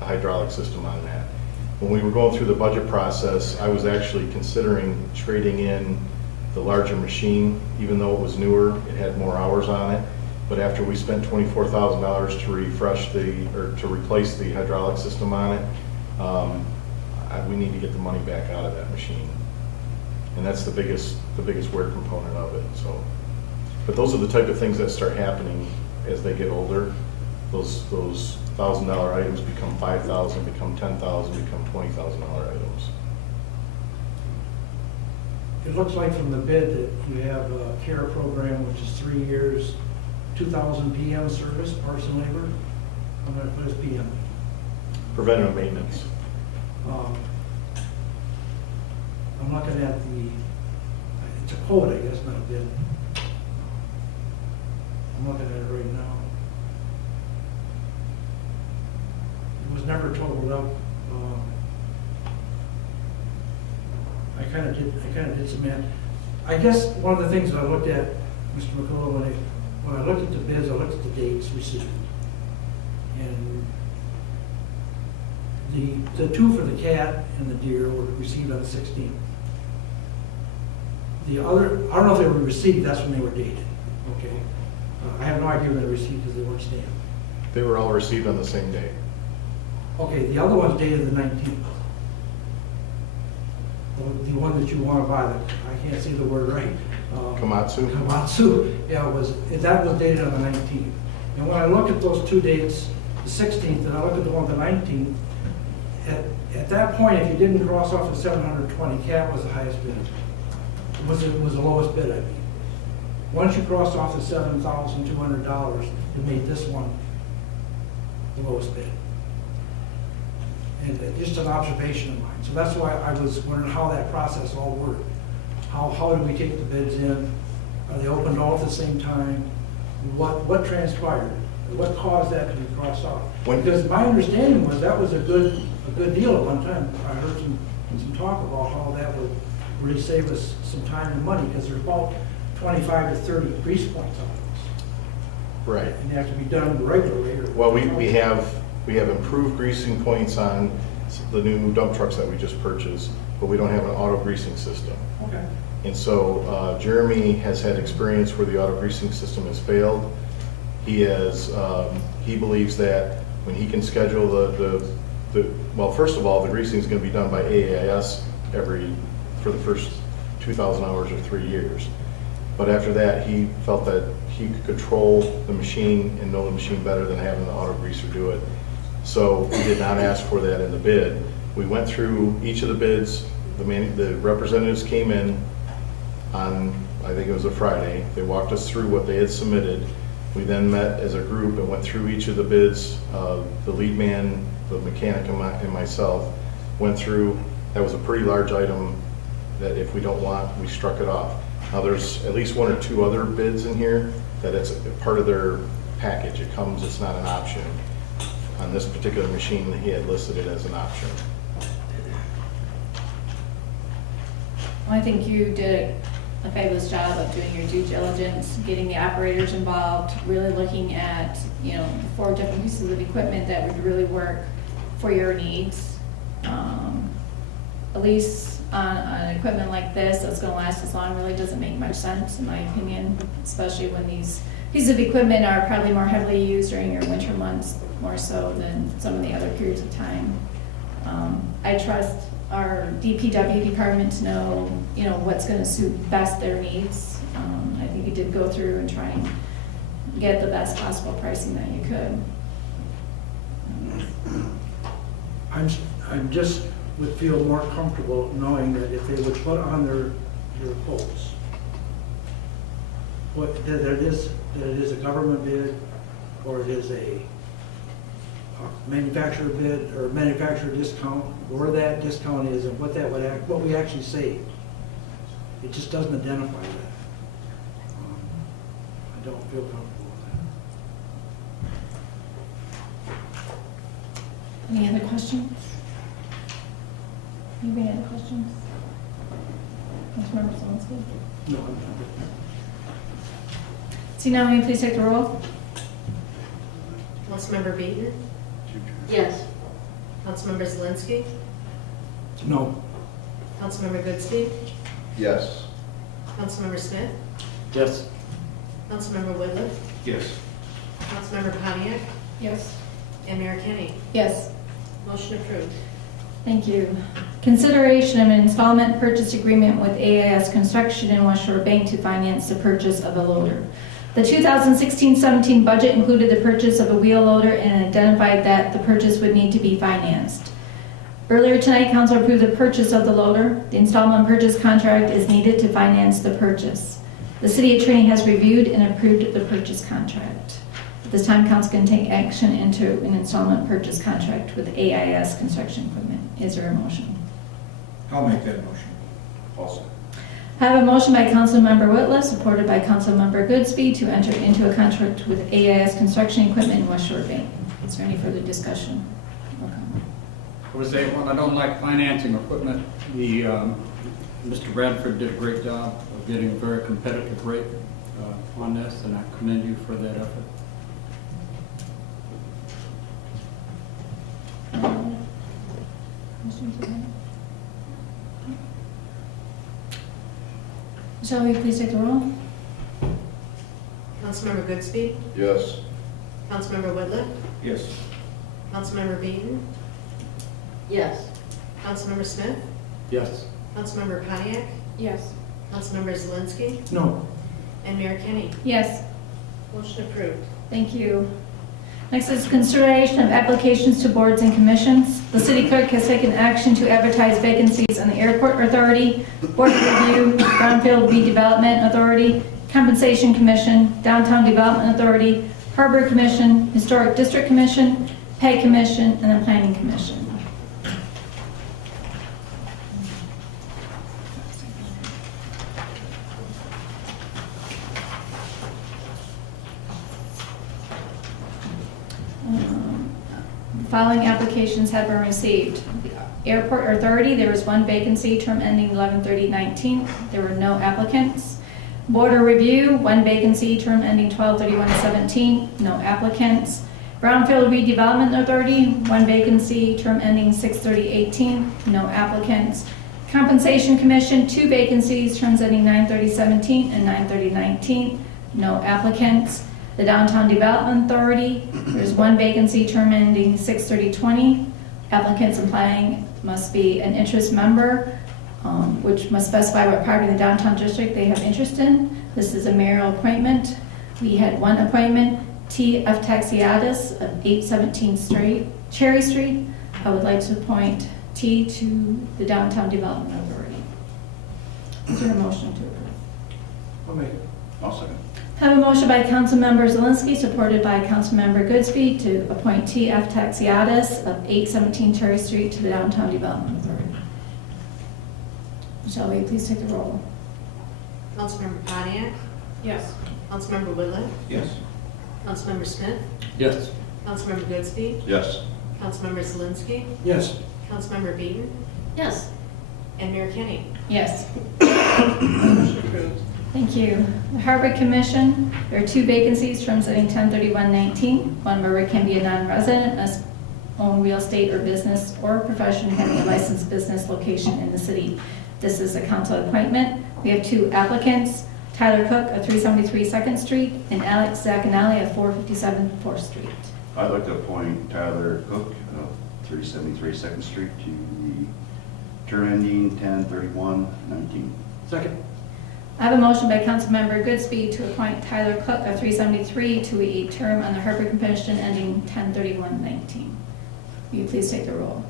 a hydraulic system on that. When we were going through the budget process, I was actually considering trading in the larger machine, even though it was newer, it had more hours on it. But after we spent $24,000 to to replace the hydraulic system on it, we need to get the money back out of that machine. And that's the biggest wear component of it, so. But those are the type of things that start happening as they get older. Those $1,000 items become $5,000, become $10,000, become $20,000 items. it looks like from the bid that you have a CARE program, which is 3 years, 2,000 PM service, parts and labor. I'm going to put as PM. Preventative maintenance. I'm looking at it's a quote, I guess, not a bid. I'm looking at it right now. It was never totaled up. I kind of did some math. I guess one of the things that I looked at, Mr. McCullough, when I looked at the bids, I looked at the dates received. And the two for the cat and the deer were received on the 16th. The other, I don't know if they were received, that's when they were dated, okay? I have no idea when they were received because they weren't stamped. They were all received on the same day. Okay, the other one's dated the 19th. The one that you want to buy, I can't say the word right. Komatsu? Komatsu, yeah, that was dated on the 19th. And when I look at those two dates, the 16th, and I look at the one, the 19th, at that point, if you didn't cross off the 720, cat was the highest bid. It was the lowest bid, I mean. Once you crossed off the $7,200, it made this one the lowest bid. And just an observation of mine. So that's why I was wondering how that process all worked. How do we take the bids in? Are they opened all at the same time? What transpired? What caused that to be crossed off? Because my understanding was that was a good deal at one time. I heard some talk about how that would really save us some time and money, because there's about 25 to 30 grease points on those. Right. And they have to be done regularly. Well, we have improved greasing points on the new dump trucks that we just purchased, but we don't have an auto greasing system. Okay. And so Jeremy has had experience where the auto greasing system has failed. He believes that when he can schedule well, first of all, the greasing is going to be done by AAIS for the first 2,000 hours or 3 years. But after that, he felt that he could control the machine and know the machine better than having the auto greaser do it. So we did not ask for that in the bid. We went through each of the bids. The representatives came in on, I think it was a Friday. They walked us through what they had submitted. We then met as a group and went through each of the bids. The lead man, the mechanic, and myself went through. That was a pretty large item that if we don't want, we struck it off. Now there's at least one or two other bids in here that it's part of their package. It's not an option. On this particular machine, he had listed it as an option. Well, I think you did a fabulous job of doing your due diligence, getting the operators involved, really looking at, 4 different pieces of equipment that would really work for your needs. At least on equipment like this that's going to last as long really doesn't make much sense, in my opinion, especially when these pieces of equipment are probably more heavily used during your winter months, more so than some of the other periods of time. I trust our DPW department to know, what's going to suit best their needs. I think you did go through and try and get the best possible pricing that you could. I'm just would feel more comfortable knowing that if they would put on their quotes, that it is a government bid, or it is a manufacturer bid or manufacturer discount, where that discount is and what we actually saved. It just doesn't identify that. I don't feel comfortable with that. Any other questions? Anybody have questions? Councilmember Zelinski? No, I'm not. See now, will you please take the roll? Councilmember Beaton? Yes. Councilmember Zelinski? No. Councilmember Goodspeed? Yes. Councilmember Smith? Yes. Councilmember Whitliff? Yes. Councilmember Pontiac? Yes. And Mayor Kenny? Yes. Motion approved. Thank you. Consideration of an installment purchase agreement with AIS Construction in West Shore Bank to finance the purchase of a loader. The 2016-17 budget included the purchase of a wheel loader and identified that the purchase would need to be financed. Earlier tonight, council approved the purchase of the loader. The installment purchase contract is needed to finance the purchase. The city attorney has reviewed and approved the purchase contract. At this time, council can take action into an installment purchase contract with AIS Construction Equipment. Is there a motion? I'll make that motion. Also. I have a motion by Councilmember Whitliff, supported by Councilmember Goodspeed, to enter into a contract with AIS Construction Equipment in West Shore Bank. Is there any further discussion? or comment? I would say, well, I don't like financing equipment. Mr. Bradford did a great job of getting a very competitive rate on this, and I commend you for that effort. Questions or comments? Shall we please take the roll? Councilmember Goodspeed, Yes. Councilmember Whitliff, Yes. Councilmember Beaton, Yes. Councilmember Smith, Yes. Councilmember Pontiac, Yes. Councilmember Zelinski, No. and Mayor Kenny. Yes. Motion approved. Thank you. Next is consideration of applications to boards and commissions. The city clerk has taken action to advertise vacancies on the Airport Authority, Board of Review, Brownfield Redevelopment Authority, Compensation Commission, Downtown Development Authority, Harbor Commission, Historic District Commission, Pay Commission, and the Planning Commission. Following applications have been received. The Airport Authority, there was one vacancy, term ending 11/30/19. There were no applicants. Border Review, one vacancy, term ending 12/31/17. No applicants. Brownfield Redevelopment Authority, one vacancy, term ending 6/30/18. No applicants. Compensation Commission, two vacancies, terms ending 9/30/17 and 9/30/19. No applicants. The Downtown Development Authority, there's one vacancy, term ending 6/30/20. Applicants applying must be an interest member, which must specify what part of the downtown district they have interest in. This is a mayoral appointment. We had one appointment, T.F. Taxiadis of 817 Cherry Street. I would like to appoint T to the Downtown Development Authority. Is there a motion to approve? I'll make it. I'll second. I have a motion by Councilmember Zelinski, supported by Councilmember Goodspeed, to appoint T.F. Taxiadis of 817 Cherry Street to the Downtown Development Authority. Shall we please take the roll? Councilmember Pontiac, Yes. Councilmember Whitliff, Yes. Councilmember Smith, Yes. Councilmember Goodspeed, Yes. Councilmember Zelinski, Yes. Councilmember Beaton, Yes. and Mayor Kenny. Yes. Motion approved. Thank you. The Harbor Commission, there are two vacancies, terms ending 10/31/19. One member can be a non-resident, must own real estate or business or profession having a licensed business location in the city. This is a council appointment. We have two applicants, Tyler Cook of 373 2nd Street and Alex Zaccanelli of 457 4th Street. I'd like to appoint Tyler Cook of 373 2nd Street to the term ending 10/31/19. Second. I have a motion by Councilmember Goodspeed to appoint Tyler Cook of 373 to a term on the Harbor Commission ending 10/31/19. Will you please take the roll?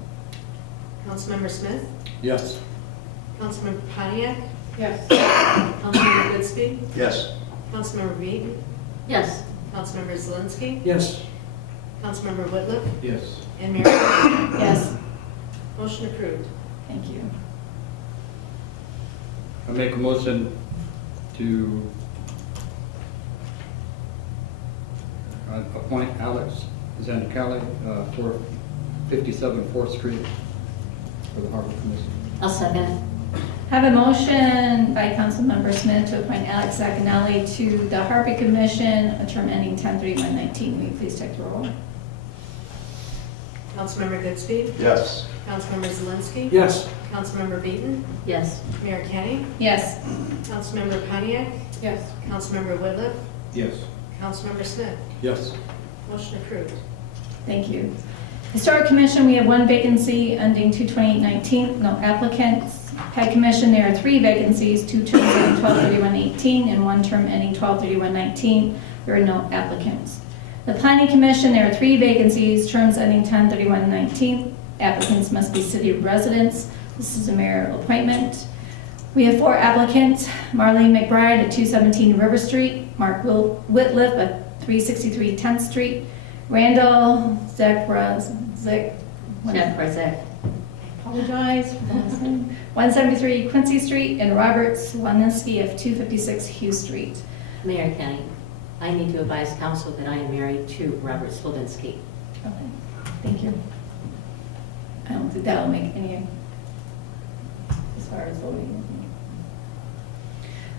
Councilmember Smith, Yes. Councilmember Pontiac, Yes. Councilmember Goodspeed, Yes. Councilmember Beaton, Yes. Councilmember Zelinski, Yes. Councilmember Whitliff, Yes. and Mayor Kenny. Yes. Motion approved. Thank you. I make a motion to appoint Alex Zanicali for 57 4th Street for the Harbor Commission. I'll second. I have a motion by Councilmember Smith to appoint Alex Zaccanelli to the Harbor Commission, a term ending 10/31/19. Will you please take the roll? Councilmember Goodspeed, Yes. Councilmember Zelinski, Yes. Councilmember Beaton, Yes. Mayor Kenny, Yes. Councilmember Pontiac, Yes. Councilmember Whitliff, Yes. Councilmember Smith. Yes. Motion approved. Thank you. Historic Commission, we have one vacancy ending 2/28/19, no applicants. Peg Commission, there are three vacancies, two terms ending 12/31/18 and one term ending 12/31/19. There are no applicants. The Planning Commission, there are three vacancies, terms ending 10/31/19. Applicants must be city residents. This is a mayor appointment. We have 4 applicants: Marlene McBride at 217 River Street, Mark Whitliff at 363 10th Street, Randall Zach Brazek. apologize for the last name, 173 Quincy Street, and Robert Swaniski of 256 Hughes Street. Mayor Kenny, I need to advise council that I am married to Robert Slovinsky. Okay, thank you. I don't think that'll make any, as far as voting.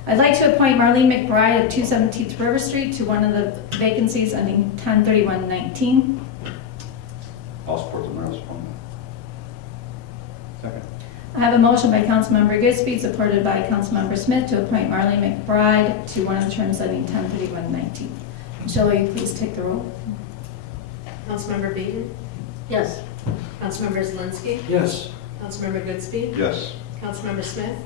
I'd like to appoint Marlene McBride of 217 River Street to one of the vacancies ending 10/31/19. I'll support the mayor's appointment. Second. I have a motion by Councilmember Goodspeed, supported by Councilmember Smith, to appoint Marlene McBride to one of the terms ending 10/31/19. Michelle, will you please take the roll? Councilmember Beaton, Yes. Councilmember Zelinski, Yes. Councilmember Goodspeed, Yes. Councilmember Smith,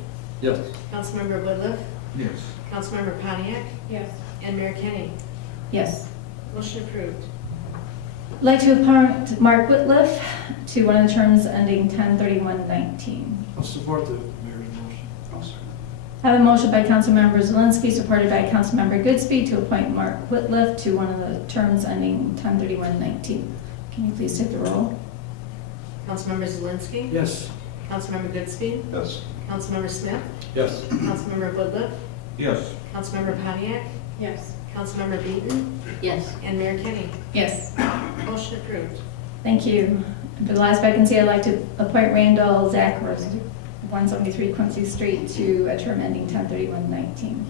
Yes. Councilmember Woodruff, Yes. Councilmember Pontiac, Yes. and Mayor Kenny. Yes. Motion approved. I'd like to appoint Mark Whitliff to one of the terms ending 10/31/19. I'll support the mayor's motion. I'll second. I have a motion by Councilmember Zelinski, supported by Councilmember Goodspeed, to appoint Mark Whitliff to one of the terms ending 10/31/19. Can you please take the roll? Councilmember Zelinski, Yes. Councilmember Goodspeed, Yes. Councilmember Smith, Yes. Councilmember Woodruff, Yes. Councilmember Pontiac, Yes. Councilmember Beaton, Yes. and Mayor Kenny. Yes. Motion approved. Thank you. And for the last vacancy, I'd like to appoint Randall Zachary, 173 Quincy Street, to a term ending 10/31/19.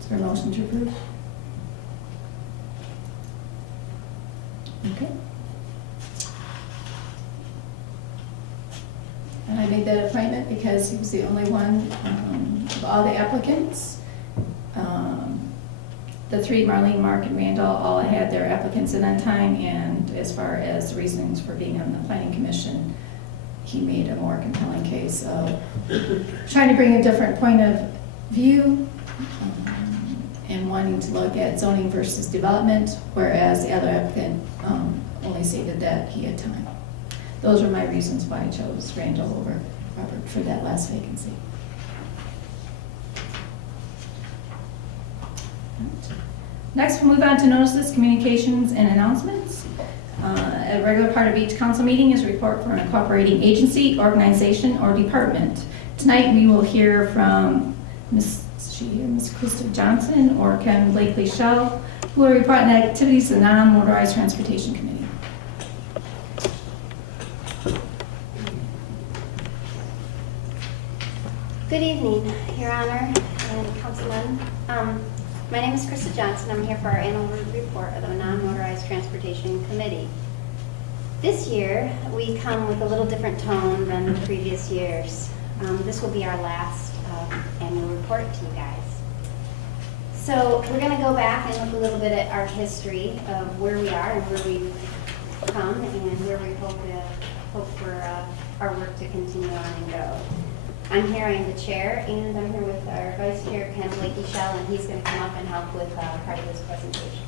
Is there a motion to approve? Okay. And I made that appointment because he was the only one of all the applicants. The 3, Marlene, Mark, and Randall, all had their applicants in on time, and as far as reasons for being on the planning commission, he made a more compelling case of trying to bring a different point of view and wanting to look at zoning versus development, whereas the other applicant only stated that he had time. Those were my reasons why I chose Randall over Robert for that last vacancy. Next, we'll move on to notices, communications, and announcements. A regular part of each council meeting is a report from a cooperating agency, organization, or department. Tonight, we will hear from Ms. Krista Johnson or Ken Blakely Shell, who will report on the activities of the non-motorized transportation committee. Good evening, Your Honor and Councilman. My name is Krista Johnson. I'm here for our annual report of the Non-Motorized Transportation Committee. This year, we come with a little different tone than the previous years. This will be our last annual report to you guys. So we're going to go back and look a little bit at our history of where we are and where we've come and where we hope for our work to continue on and go. I'm here, I'm the chair, and I'm here with our vice chair, Ken Blakely Shell, and he's going to come up and help with part of this presentation.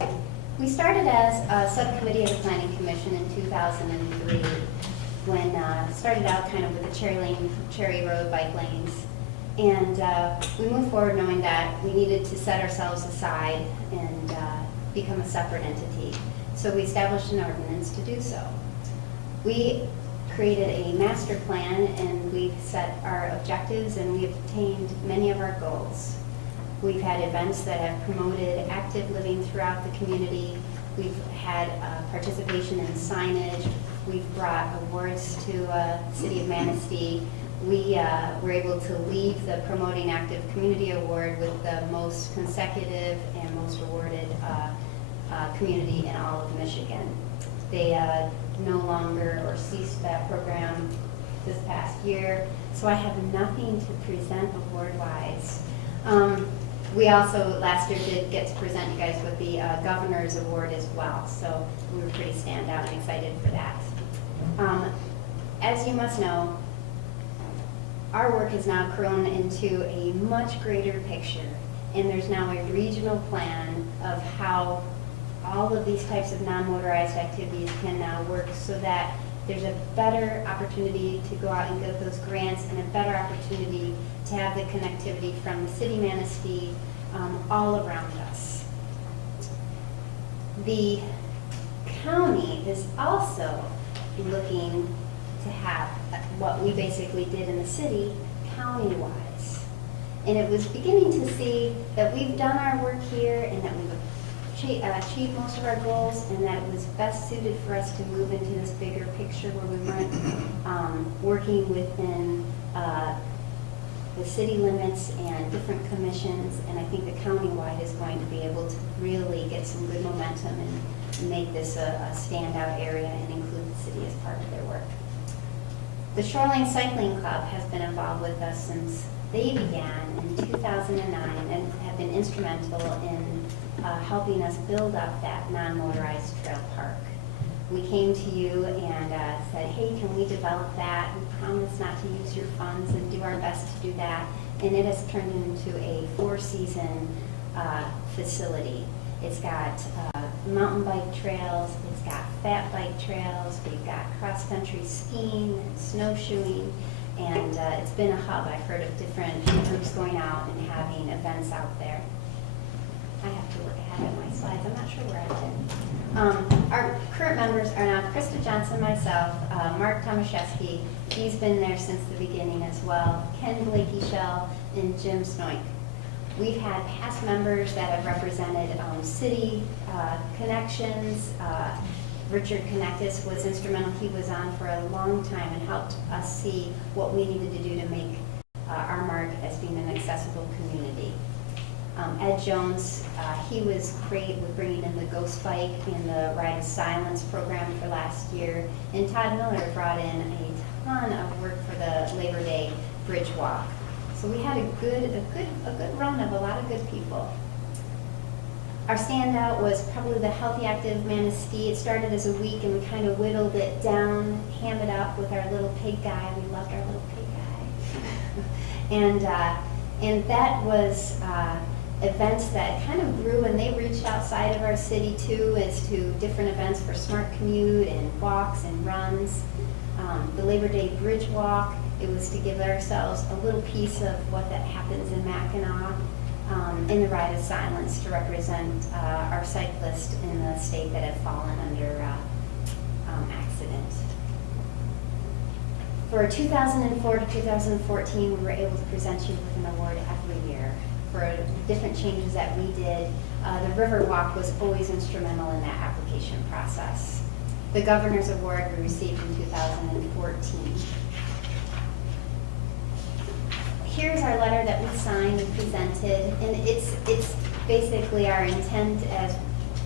Okay. We started as a subcommittee of the Planning Commission in 2003, when started out kind of with the Cherry Road bike lanes. And we moved forward knowing that we needed to set ourselves aside and become a separate entity. So we established an ordinance to do so. We created a master plan and we've set our objectives and we have attained many of our goals. We've had events that have promoted active living throughout the community. We've had participation in signage. We've brought awards to the City of Manistee. We were able to leave the Promoting Active Community Award with the most consecutive and most awarded community in all of Michigan. They no longer or ceased that program this past year, so I have nothing to present award-wise. We also last year did get to present you guys with the Governor's Award as well, so we were pretty standout and excited for that. As you must know, our work has now grown into a much greater picture, and there's now a regional plan of how all of these types of non-motorized activities can now work so that there's a better opportunity to go out and get those grants and a better opportunity to have the connectivity from the city Manistee all around us. The county is also looking to have what we basically did in the city county-wise. And it was beginning to see that we've done our work here and that we've achieved most of our goals, and that it was best suited for us to move into this bigger picture where we weren't working within the city limits and different commissions. And I think the countywide is going to be able to really get some good momentum and make this a standout area and include the city as part of their work. The Shoreline Cycling Club has been involved with us since they began in 2009 and have been instrumental in helping us build up that non-motorized trail park. We came to you and said, hey, can we develop that? We promise not to use your funds and do our best to do that. And it has turned into a 4-season facility. It's got mountain bike trails, it's got fat bike trails, we've got cross-country skiing and snowshoeing, and it's been a hub. I've heard of different groups going out and having events out there. I have to look ahead at my slides. I'm not sure where I've been. Our current members are now Krista Johnson, myself, Mark Tomaszewski. He's been there since the beginning as well. Ken Blakey-Shell and Jim Snoik. We've had past members that have represented city connections. Richard Connectus was instrumental. He was on for a long time and helped us see what we needed to do to make our mark as being an accessible community. Ed Jones, he was great with bringing in the Ghost Bike and the Ride of Silence program for last year. And Todd Miller brought in a ton of work for the Labor Day Bridge Walk. So we had a good run of a lot of good people. Our standout was probably the Healthy Active Manistee. It started as a week and we kind of whittled it down, hammed it up with our little pig guy. We loved our little pig guy. And that was events that kind of grew, and they reached outside of our city too, as to different events for Smart Commute and walks and runs. The Labor Day Bridge Walk, it was to give ourselves a little piece of what that happens in Mackinac. In the Ride of Silence to represent our cyclists in the state that have fallen under accident. For 2004 to 2014, we were able to present you with an award every year for different changes that we did. The River Walk was always instrumental in that application process. The Governor's Award we received in 2014. Here's our letter that we signed and presented, and it's basically our intent as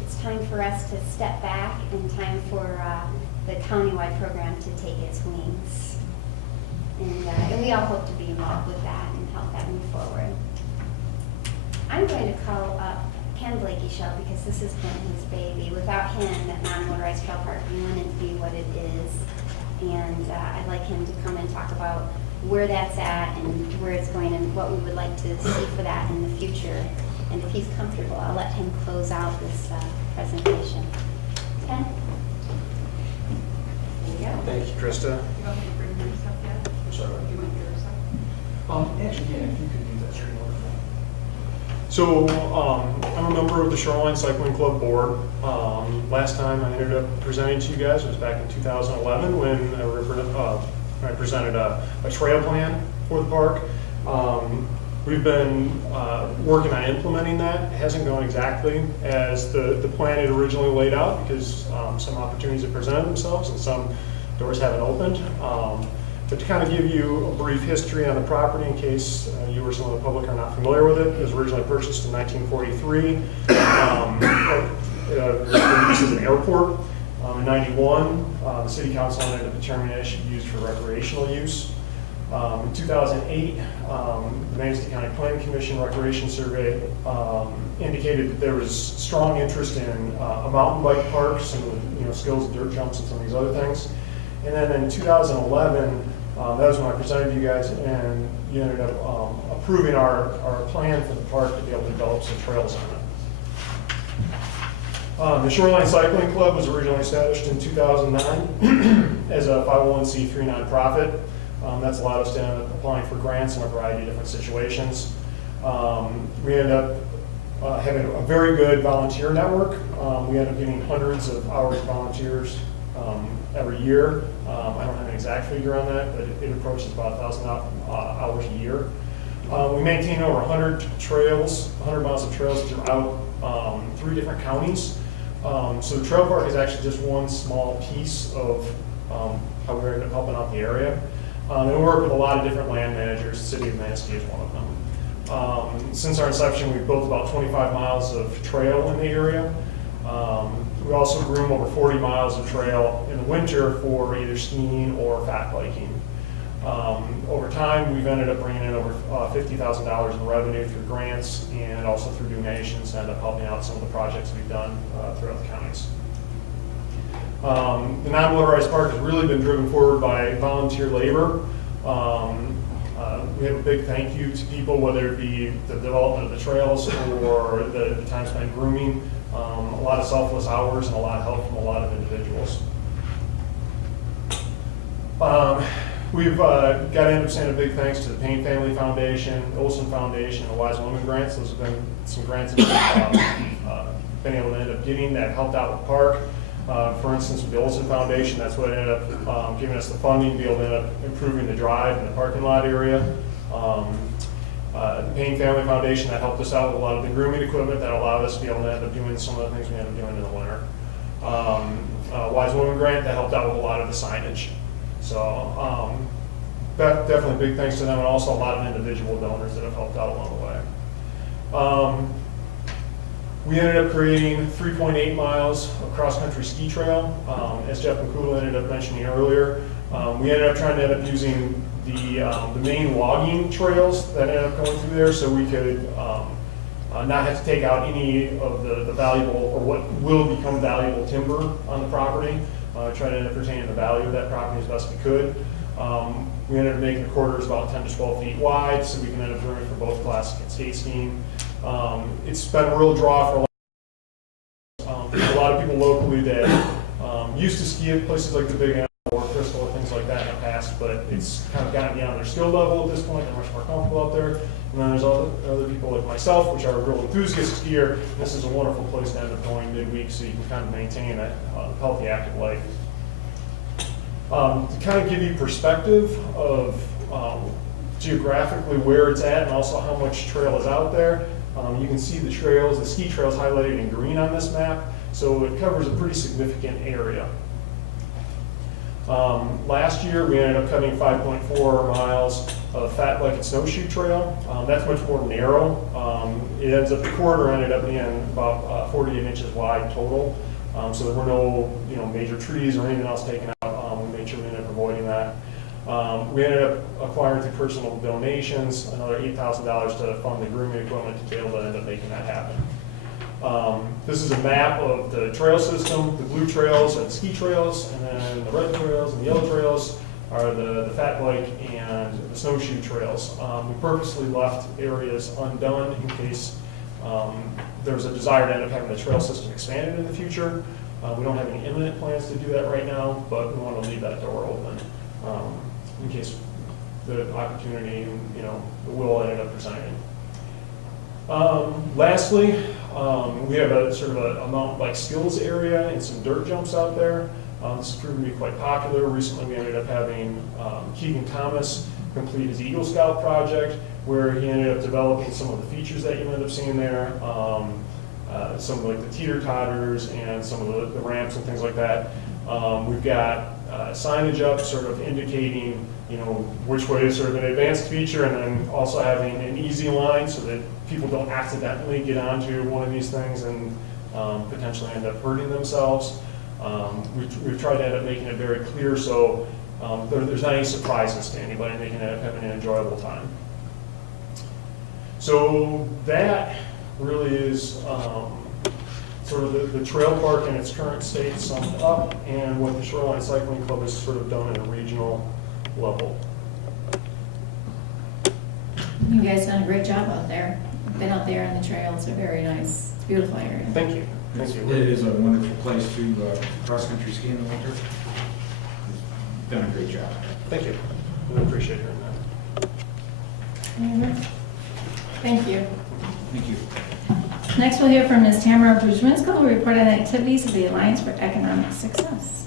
it's time for us to step back and time for the countywide program to take its wings. And we all hope to be involved with that and help that move forward. I'm going to call up Ken Blakey-Shell because this has been his baby. Without him, that non-motorized trail park wouldn't be what it is. And I'd like him to come and talk about where that's at and where it's going and what we would like to see for that in the future. And if he's comfortable, I'll let him close out this presentation. Ken? There you go. Thank you, Krista. You want me to bring yours up yet? Sorry. You want yours up? Actually, yeah, if you could do that, sure. So I'm a member of the Shoreline Cycling Club board. Last time I ended up presenting to you guys was back in 2011 when I presented a trail plan for the park. We've been working on implementing that. It hasn't gone exactly as the plan had originally laid out because some opportunities have presented themselves and some doors haven't opened. But to kind of give you a brief history on the property in case you or some of the public are not familiar with it, it was originally purchased in 1943. It was used as an airport. In 91, the City Council ended up determining it should be used for recreational use. In 2008, the Manistee County Planning Commission Recreation Survey indicated that there was strong interest in a mountain bike park, some of the skills of dirt jumps and some of these other things. And then in 2011, That was when I presented to you guys, and you ended up approving our plan for the park to be able to develop some trails on it. The Shoreline Cycling Club was originally established in 2009 as a 501c3 nonprofit. That's allowed us to end up applying for grants in a variety of different situations. We ended up having a very good volunteer network. We ended up getting hundreds of hours of volunteers every year. I don't have an exact figure on that, but it approaches about 1,000 hours a year. We maintain over 100 trails, 100 miles of trails throughout 3 different counties. So the trail park is actually just one small piece of how we ended up helping out the area. And we work with a lot of different land managers. The City of Manistee is one of them. Since our inception, we've built about 25 miles of trail in the area. We also groom over 40 miles of trail in the winter for either skiing or fat biking. Over time, we've ended up bringing in over $50,000 in revenue through grants and also through donations to end up helping out some of the projects we've done throughout the counties. The non-motorized park has really been driven forward by volunteer labor. We have a big thank you to people, whether it be the development of the trails or the time spent grooming. A lot of selfless hours and a lot of help from a lot of individuals. We've got to end up saying a big thanks to the Payne Family Foundation, Olson Foundation, and Wise Women Grants. Those have been some grants that we've been able to end up getting that helped out with the park. For instance, with the Olson Foundation, that's what ended up giving us the funding to be able to end up improving the drive and the parking lot area. The Payne Family Foundation, that helped us out with a lot of the grooming equipment that allowed us to be able to end up doing some of the things we ended up doing in the winter. Wise Women Grant, that helped out with a lot of the signage. So definitely big thanks to them, and also a lot of individual donors that have helped out along the way. We ended up creating 3.8 miles of cross-country ski trail. As Jeff McCool ended up mentioning earlier, we ended up trying to end up using the main logging trails that ended up going through there, so we could not have to take out any of the valuable, or what will become valuable timber on the property. Try to end up retaining the value of that property as best we could. We ended up making the corridors about 10 to 12 feet wide, so we can end up doing it for both classic and skate skiing. It's been a real draw for a lot of people locally that used to ski at places like the Big Apple or Crystal or things like that in the past, but it's kind of gotten beyond their skill level at this point. They're much more comfortable out there. And then there's other people like myself, which are a real enthusiast skier. This is a wonderful place to end up going midweek, so you can kind of maintain a healthy, active life. To kind of give you perspective of geographically where it's at and also how much trail is out there, you can see the trails, the ski trails highlighted in green on this map, so it covers a pretty significant area. Last year, we ended up cutting 5.4 miles of fat bike and snowshoe trail. That's much more narrow. It ends up, the corridor ended up being about 48 inches wide total. So there were no major trees or anything else taken out. We made sure we ended up avoiding that. We ended up acquiring through personal donations another $8,000 to fund the grooming equipment to be able to end up making that happen. This is a map of the trail system. The blue trails are the ski trails, and then the red trails and the yellow trails are the fat bike and the snowshoe trails. We purposely left areas undone in case there's a desire to end up having the trail system expanded in the future. We don't have any imminent plans to do that right now, but we want to leave that door open in case the opportunity and the will ended up presenting. Lastly, we have a sort of a mountain bike skills area and some dirt jumps out there. This has proven to be quite popular. Recently, we ended up having Keegan Thomas complete his Eagle Scout project, where he ended up developing some of the features that you end up seeing there, some of like the teeter-totters and some of the ramps and things like that. We've got signage up sort of indicating which way is sort of an advanced feature, and then also having an easy line so that people don't accidentally get onto one of these things and potentially end up hurting themselves. We've tried to end up making it very clear so there's not any surprises to anybody, and they can end up having an enjoyable time. So that really is sort of the trail park in its current state summed up, and what the Shoreline Cycling Club has sort of done in a regional level. You guys done a great job out there. Been out there on the trails, they're very nice. It's a beautiful area. Thank you. Thank It you. is a wonderful place to cross-country ski in the winter. Done a great job. Thank you. I appreciate hearing that. Thank you. Thank you. Next, we'll hear from Ms. Tamara Brzezinski, who will report on the activities of the Alliance for Economic Success.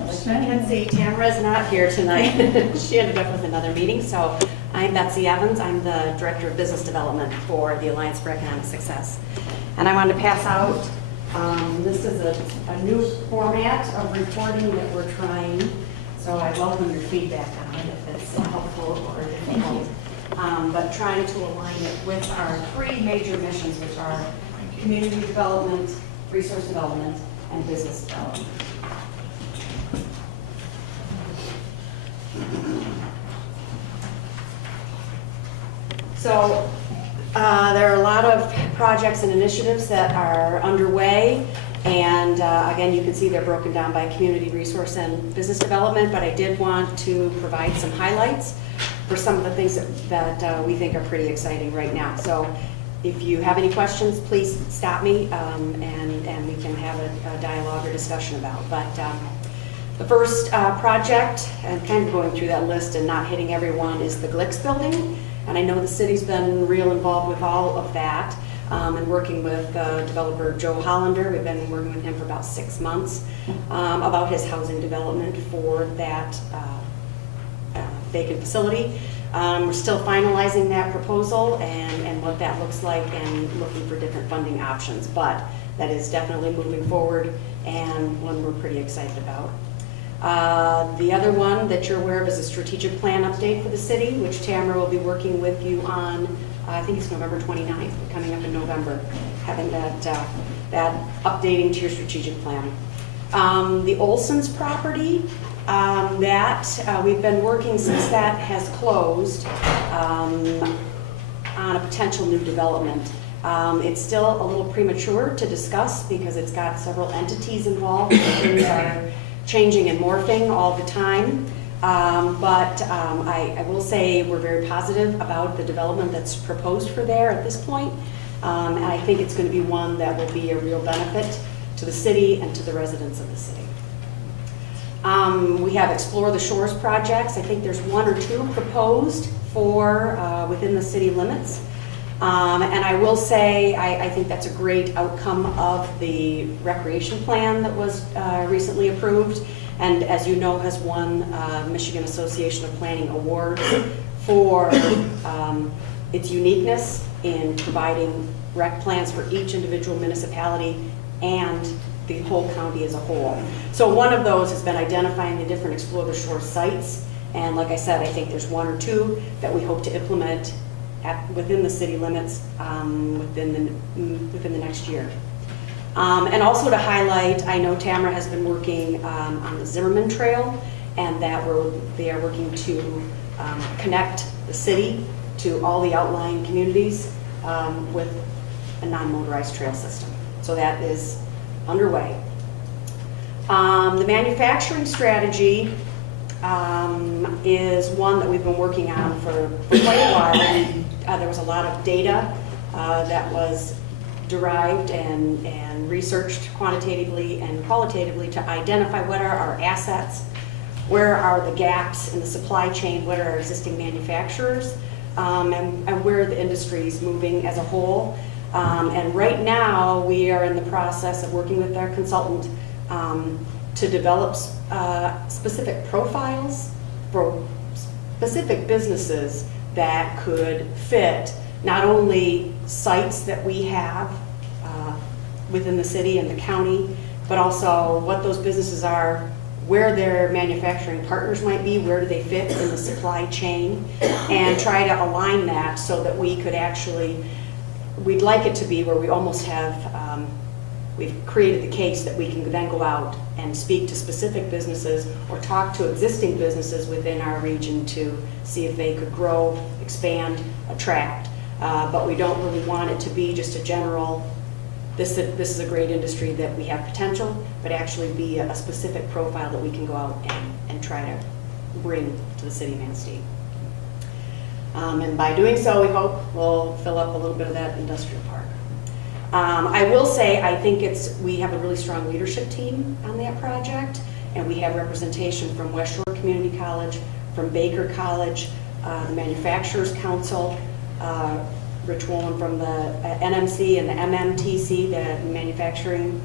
As you can see, Tamara's not here tonight. She ended up with another meeting, so I'm Betsy Evans. I'm the Director of Business Development for the Alliance for Economic Success. And I wanted to pass out, this is a new format of reporting that we're trying, so I welcome your feedback on it if it's helpful or difficult. But trying to align it with our three major missions, which are community development, resource development, and business development. So there are a lot of projects and initiatives that are underway, and again, you can see they're broken down by community resource and business development, but I did want to provide some highlights for some of the things that we think are pretty exciting right now. So if you have any questions, please stop me and we can have a dialogue or discussion about. But the first project, and kind of going through that list and not hitting everyone, is the Glicks building. And I know the city's been real involved with all of that and working with developer Joe Hollander. We've been working with him for about 6 months about his housing development for that vacant facility. We're still finalizing that proposal and what that looks like and looking for different funding options, but that is definitely moving forward and one we're pretty excited about. The other one that you're aware of is a strategic plan update for the city, which Tamara will be working with you on, I think it's November 29th, coming up in November, having that updating to your strategic plan. The Olson's property, that we've been working since that has closed on a potential new development. It's still a little premature to discuss because it's got several entities involved. Things are changing and morphing all the time. But I will say we're very positive about the development that's proposed for there at this point. And I think it's going to be one that will be a real benefit to the city and to the residents of the city. We have Explore the Shores projects. I think there's 1 or 2 proposed for within the city limits. And I will say, I think that's a great outcome of the recreation plan that was recently approved, and as you know, has won Michigan Association of Planning awards for its uniqueness in providing rec plans for each individual municipality and the whole county as a whole. So one of those has been identifying the different Explore the Shore sites, and like I said, I think there's 1 or 2 that we hope to implement within the city limits within the next year. And also to highlight, I know Tamara has been working on the Zimmerman Trail, and that they are working to connect the city to all the outlying communities with a non-motorized trail system. So that is underway. The manufacturing strategy is one that we've been working on for quite a while. There was a lot of data that was derived and researched quantitatively and qualitatively to identify what are our assets, where are the gaps in the supply chain, what are our existing manufacturers, and where the industry is moving as a whole. And right now, we are in the process of working with our consultant to develop specific profiles for specific businesses that could fit not only sites that we have within the city and the county, but also what those businesses are, where their manufacturing partners might be, where do they fit in the supply chain, and try to align that so that we could actually, we'd like it to be where we almost have, we've created the case that we can then go out and speak to specific businesses or talk to existing businesses within our region to see if they could grow, expand, attract. But we don't really want it to be just a general, this is a great industry that we have potential, but actually be a specific profile that we can go out and try to bring to the city of Manistee. And by doing so, we hope we'll fill up a little bit of that industrial park. I will say, I think we have a really strong leadership team on that project, and we have representation from West Shore Community College, from Baker College, the Manufacturers Council, Rich Wolin from the NMC and the MMTC, the manufacturing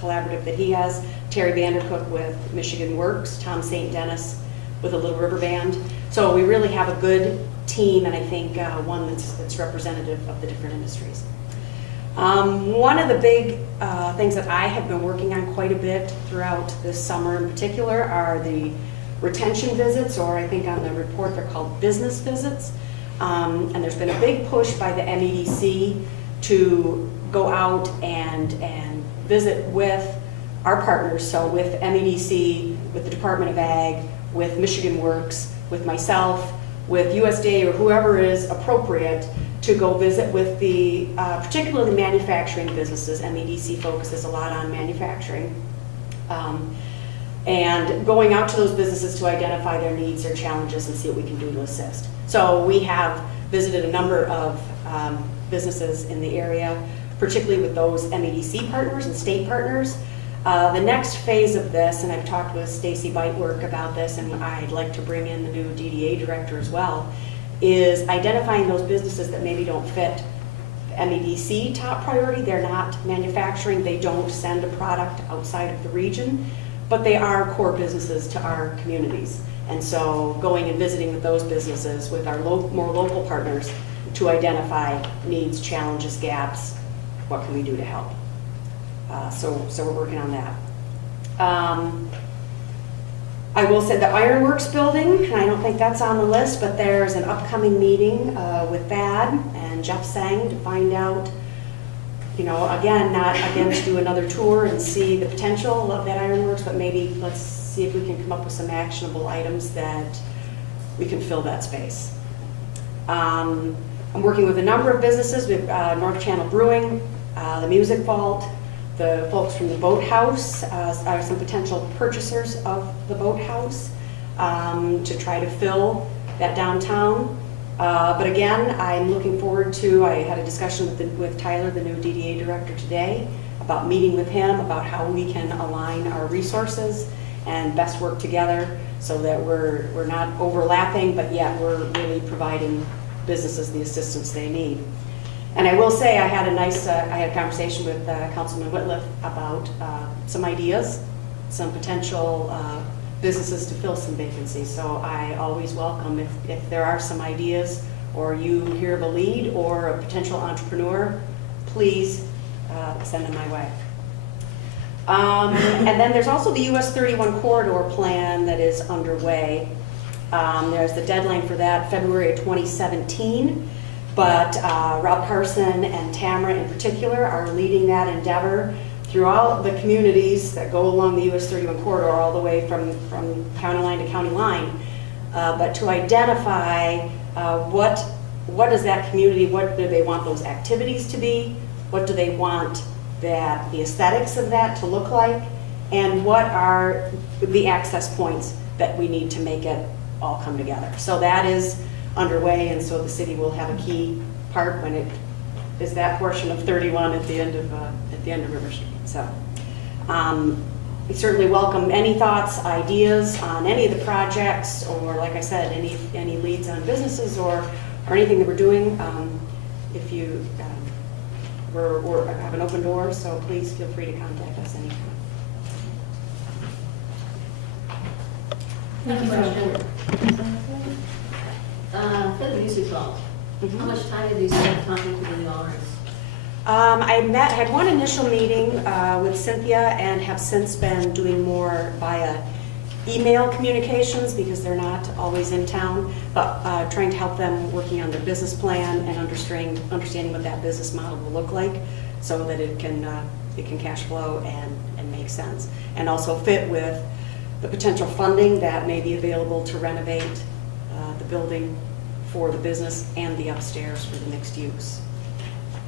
collaborative that he has, Terry Vandercook with Michigan Works, Tom St. Dennis with the Little River Band. So we really have a good team, and I think one that's representative of the different industries. One of the big things that I have been working on quite a bit throughout this summer in particular are the retention visits, or I think on the report they're called business visits. And there's been a big push by the MEDC to go out and visit with our partners, so with MEDC, with the Department of Ag, with Michigan Works, with myself, with USDA, or whoever is appropriate, to go visit with the, particularly manufacturing businesses. MEDC focuses a lot on manufacturing. And going out to those businesses to identify their needs, their challenges, and see what we can do to assist. So we have visited a number of businesses in the area, particularly with those MEDC partners and state partners. The next phase of this, and I've talked with Stacy Beitwerk about this, and I'd like to bring in the new DDA director as well, is identifying those businesses that maybe don't fit MEDC top priority. They're not manufacturing, they don't send a product outside of the region, but they are core businesses to our communities. And so going and visiting with those businesses, with our more local partners, to identify needs, challenges, gaps, what can we do to help? So we're working on that. I will say the Ironworks building, and I don't think that's on the list, but there's an upcoming meeting with Thad and Jeff Sang to find out, you know, again, not against do another tour and see the potential of that Ironworks, but maybe let's see if we can come up with some actionable items that we can fill that space. I'm working with a number of businesses. We have North Channel Brewing, the Music Vault, the folks from the Boathouse are some potential purchasers of the Boathouse to try to fill that downtown. But again, I'm looking forward to, I had a discussion with Tyler, the new DDA director today, about meeting with him about how we can align our resources and best work together so that we're not overlapping, but yet we're really providing businesses the assistance they need. And I will say I had a conversation with Councilman Whitliff about some ideas, some potential businesses to fill some vacancies. So I always welcome if there are some ideas, or you hear of a lead or a potential entrepreneur, please send them my way. And then there's also the US 31 corridor plan that is underway. There's the deadline for that, February of 2017. But Rob Carson and Tamara in particular are leading that endeavor throughout the communities that go along the US 31 corridor, all the way from county line to county line. But to identify what is that community, what do they want those activities to be, what do they want the aesthetics of that to look like, and what are the access points that we need to make it all come together. So that is underway, and so the city will have a key part when it is that portion of 31 at the end of River Street. So we certainly welcome any thoughts, ideas on any of the projects, or like I said, any leads on businesses or anything that we're doing. If you we have an open door, so please feel free to contact us anytime. Thank you for your report. For the music vault, how much time did you spend talking to the owners? I had one initial meeting with Cynthia and have since been doing more via email communications because they're not always in town, but trying to help them working on their business plan and understanding what that business model will look like so that it can cash flow and make sense, and also fit with the potential funding that may be available to renovate the building for the business and the upstairs for the mixed use.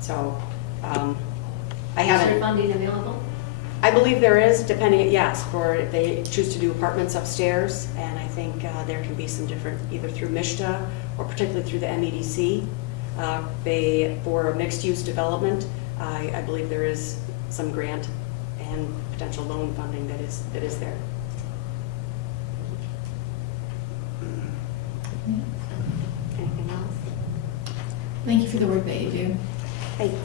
So I haven't. Is there funding available? I believe there is, depending, yes, for if they choose to do apartments upstairs, and I think there can be some different, either through MISTA or particularly through the MEDC. For mixed-use development, I believe there is some grant and potential loan funding that is there. Anything else? Thank you for the work that you do. Thank you.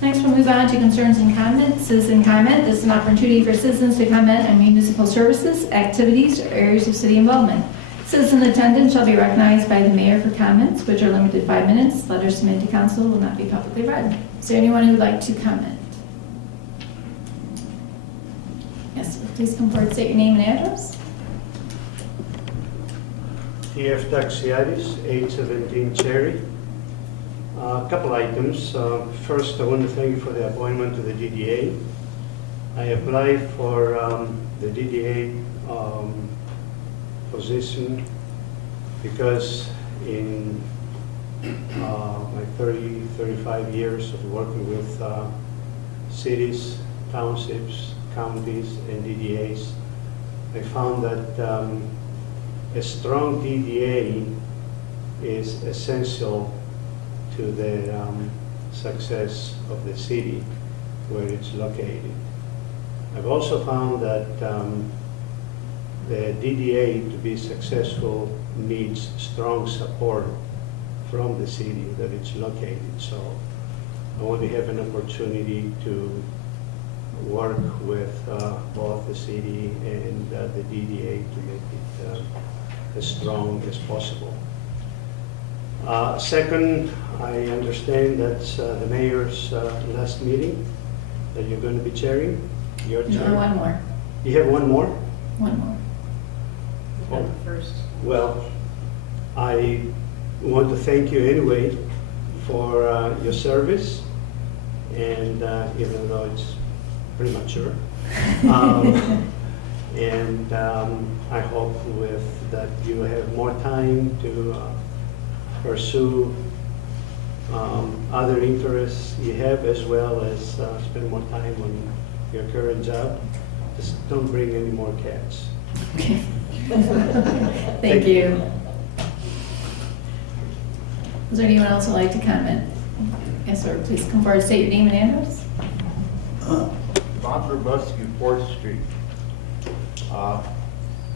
Next, we'll move on to concerns and comments. Citizen comment. This is an opportunity for citizens to comment on municipal services, activities, or areas of city involvement. Citizen attendance shall be recognized by the mayor for comments, which are limited to 5 minutes. Letters submitted to council will not be publicly read. Is there anyone who would like to comment? Yes, sir. Please come forward, state your name and address. TF Taxiadis, 817 Cherry. A couple items. First, I want to thank you for the appointment to the DDA. I applied for the DDA position because in my 35 years of working with cities, townships, counties, and DDAs, I found that a strong DDA is essential to the success of the city where it's located. I've also found that the DDA to be successful needs strong support from the city that it's located. So I want to have an opportunity to work with both the city and the DDA to make it as strong as possible. Second, I understand that's the mayor's last meeting that you're going to be chairing. Your No, turn. one more. You have one more? One more. Oh. First. Well, I want to thank you anyway for your service, and even though it's premature. And I hope with that you have more time to pursue other interests you have, as well as spend more time on your current job. Just don't bring any more cats. Okay. Thank you. Is there anyone else who would like to comment? Yes, sir. Please come forward, state your name and address. Bob Grabowski, 4th Street.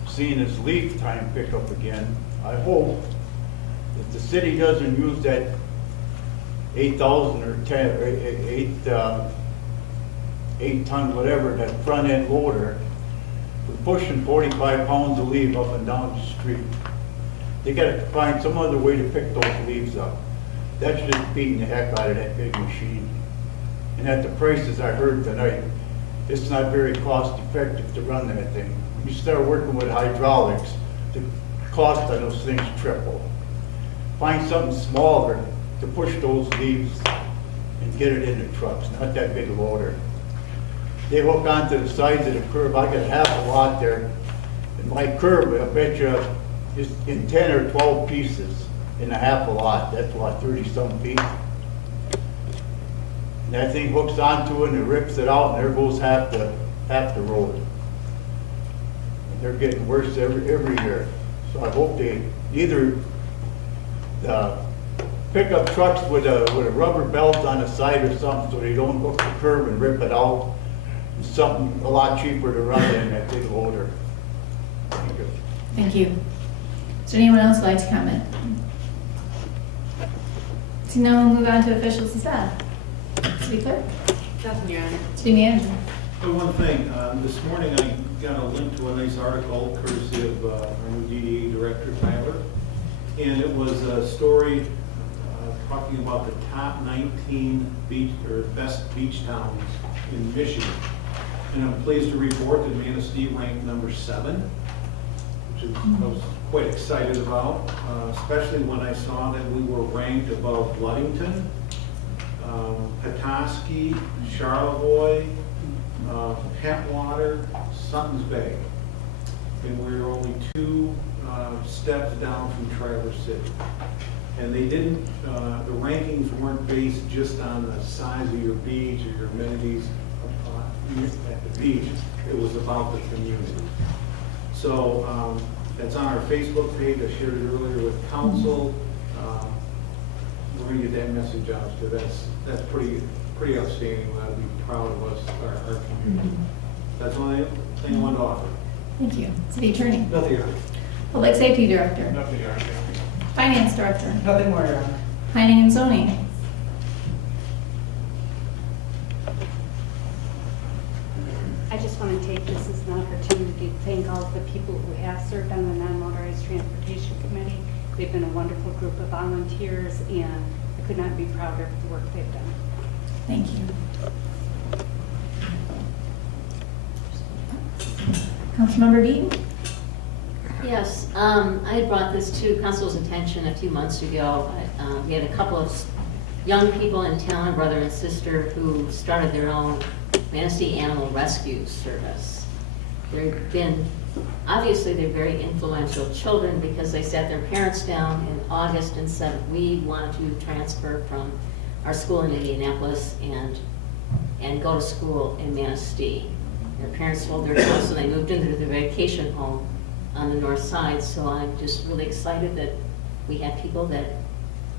Seeing this leaf time pick up again, I hope if the city doesn't use that 8,000 or 10, or 8 ton, whatever, that front end loader, we're pushing 45 pounds of leaf up and down the street. They gotta find some other way to pick those leaves up. That's just beating the heck out of that big machine. And at the prices I heard tonight, it's not very cost effective to run that thing. When you start working with hydraulics, the cost of those things triple. Find something smaller to push those leaves and get it in the trucks, not that big loader. They hook onto the sides of the curb. I got half a lot there. And my curb, I bet you, is in 10 or 12 pieces in a half a lot. That's what, 30-some feet. And that thing hooks onto it and it rips it out, and there goes half the road. And they're getting worse every year. So I hope they either pick up trucks with a rubber belt on the side or something, so they don't hook the curb and rip it out. It's something a lot cheaper to run than that big loader. Thank you. Thank you. Is there anyone else who would like to comment? So now we'll move on to officials and staff. City clerk? Nothing, Your Honor. City manager? One thing, this morning I got a link to a nice article courtesy of our new DDA director, Tyler. And it was a story talking about the top 19 beach or best beach towns in Michigan. And I'm pleased to report that Manistee ranked number 7, which I was quite excited about, especially when I saw that we were ranked above Ludington, Petoskey, Charlevoix, Pentwater, Sutton's Bay. And we're only 2 steps down from Traverse City. And they didn't, the rankings weren't based just on the size of your beach or your amenities at the beach, it was about the community. So that's on our Facebook page, I shared it earlier with council. We're going to get that message out, because that's pretty outstanding. We'll be proud of us, our community. That's the only thing I wanted to offer. Thank you. City Attorney. Nothing, Your Honor. Public Safety Director. Nothing, Your Honor. Finance Director. Nothing more, Your Honor. Planning and Zoning. I just want to take this as an opportunity to thank all of the people who have served on the Non-Motorized Transportation Committee. They've been a wonderful group of volunteers, and I could not be prouder of the work they've done. Thank you. Councilmember Beaton. Yes, I had brought this to council's attention a few months ago. We had a couple of young people in town, brother and sister, who started their own Manistee Animal Rescue Service. Obviously they're very influential children, because they sat their parents down in August and said, we want to transfer from our school in Indianapolis and go to school in Manistee. Their parents sold their house and they moved into their vacation home on the north side. So I'm just really excited that we have people that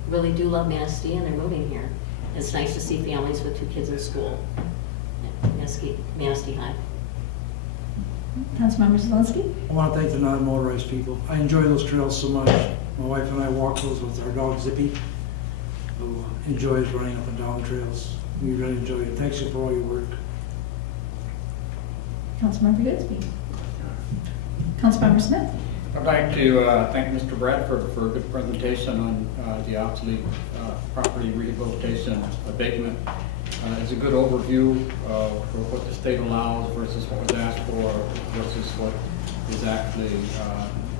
really do love Manistee and they're moving here. It's nice to see families with 2 kids in school at Manistee High. Councilmember Zelinski. I want to thank the non-motorized people. I enjoy those trails so much. My wife and I walk those with our dog Zippy, who enjoys running up and down the trails. We really enjoy it. Thanks for all your work. Councilmember Goodsby. Councilmember Smith. I'd like to thank Mr. Bradford for a good presentation on the obsolete property rehabilitation abatement. It's a good overview for what the state allows versus what was asked for versus what is actually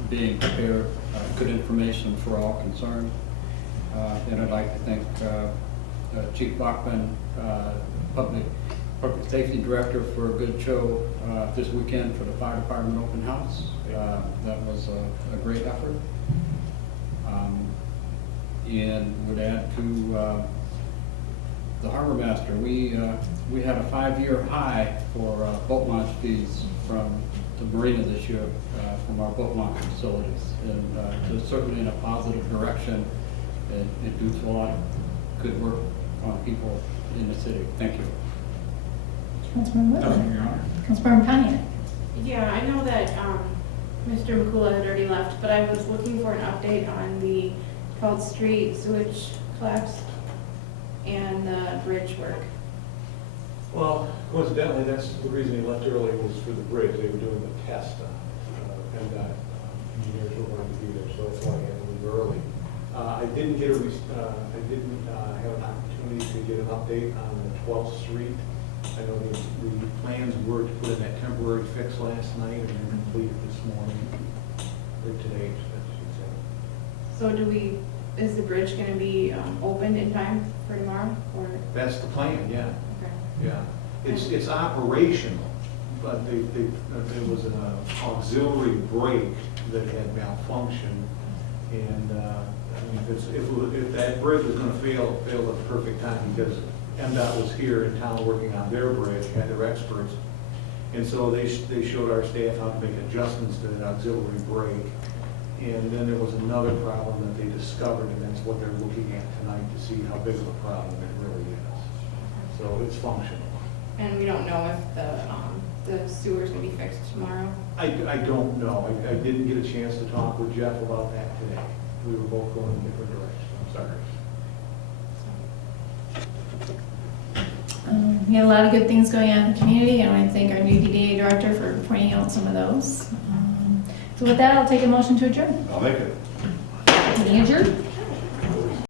being prepared. Good information for all concerned. And I'd like to thank Chief Bachman, Public Safety Director, for a good show this weekend for the Fire Department Open House. That was a great effort. And would add to the Harbor Master. We had a 5-year high for boat launch fees from the marina this year from our boat launch facilities. And it's certainly in a positive direction. It does a lot of good work on people in the city. Thank you. Councilmember Whitman. Nothing, Your Honor. Councilmember Pontiac. Yeah, I know that Mr. McCullough had already left, but I was looking for an update on the 12th Street sewage collapse and the bridge work. Well, coincidentally, that's the reason he left early, was for the bridge. They were doing the test, and engineers were going to be there, so that's why I had to leave early. I didn't have an opportunity to get an update on the 12th Street. I know the plans were to put in that temporary fix last night and then completed this morning, or today, I should say. So is the bridge going to be opened in time for tomorrow, or? That's the plan, yeah. Okay. Yeah, it's operational, but there was an auxiliary brake that had malfunctioned, and I mean, if that bridge was going to fail, it failed at the perfect time, because MDOT was here in town working on their bridge, had their experts, and so they showed our staff how to make adjustments to that auxiliary brake. And then there was another problem that they discovered, and that's what they're looking at tonight to see how big of a problem it really is. So it's functional. And we don't know if the sewer's going to be fixed tomorrow? I don't know. I didn't get a chance to talk with Jeff about that today. We were both going in different directions. I'm sorry. We have a lot of good things going on in the community, and I want to thank our new DDA director for pointing out some of those. So with that, I'll take a motion to adjourn. I'll make it. Meeting adjourned.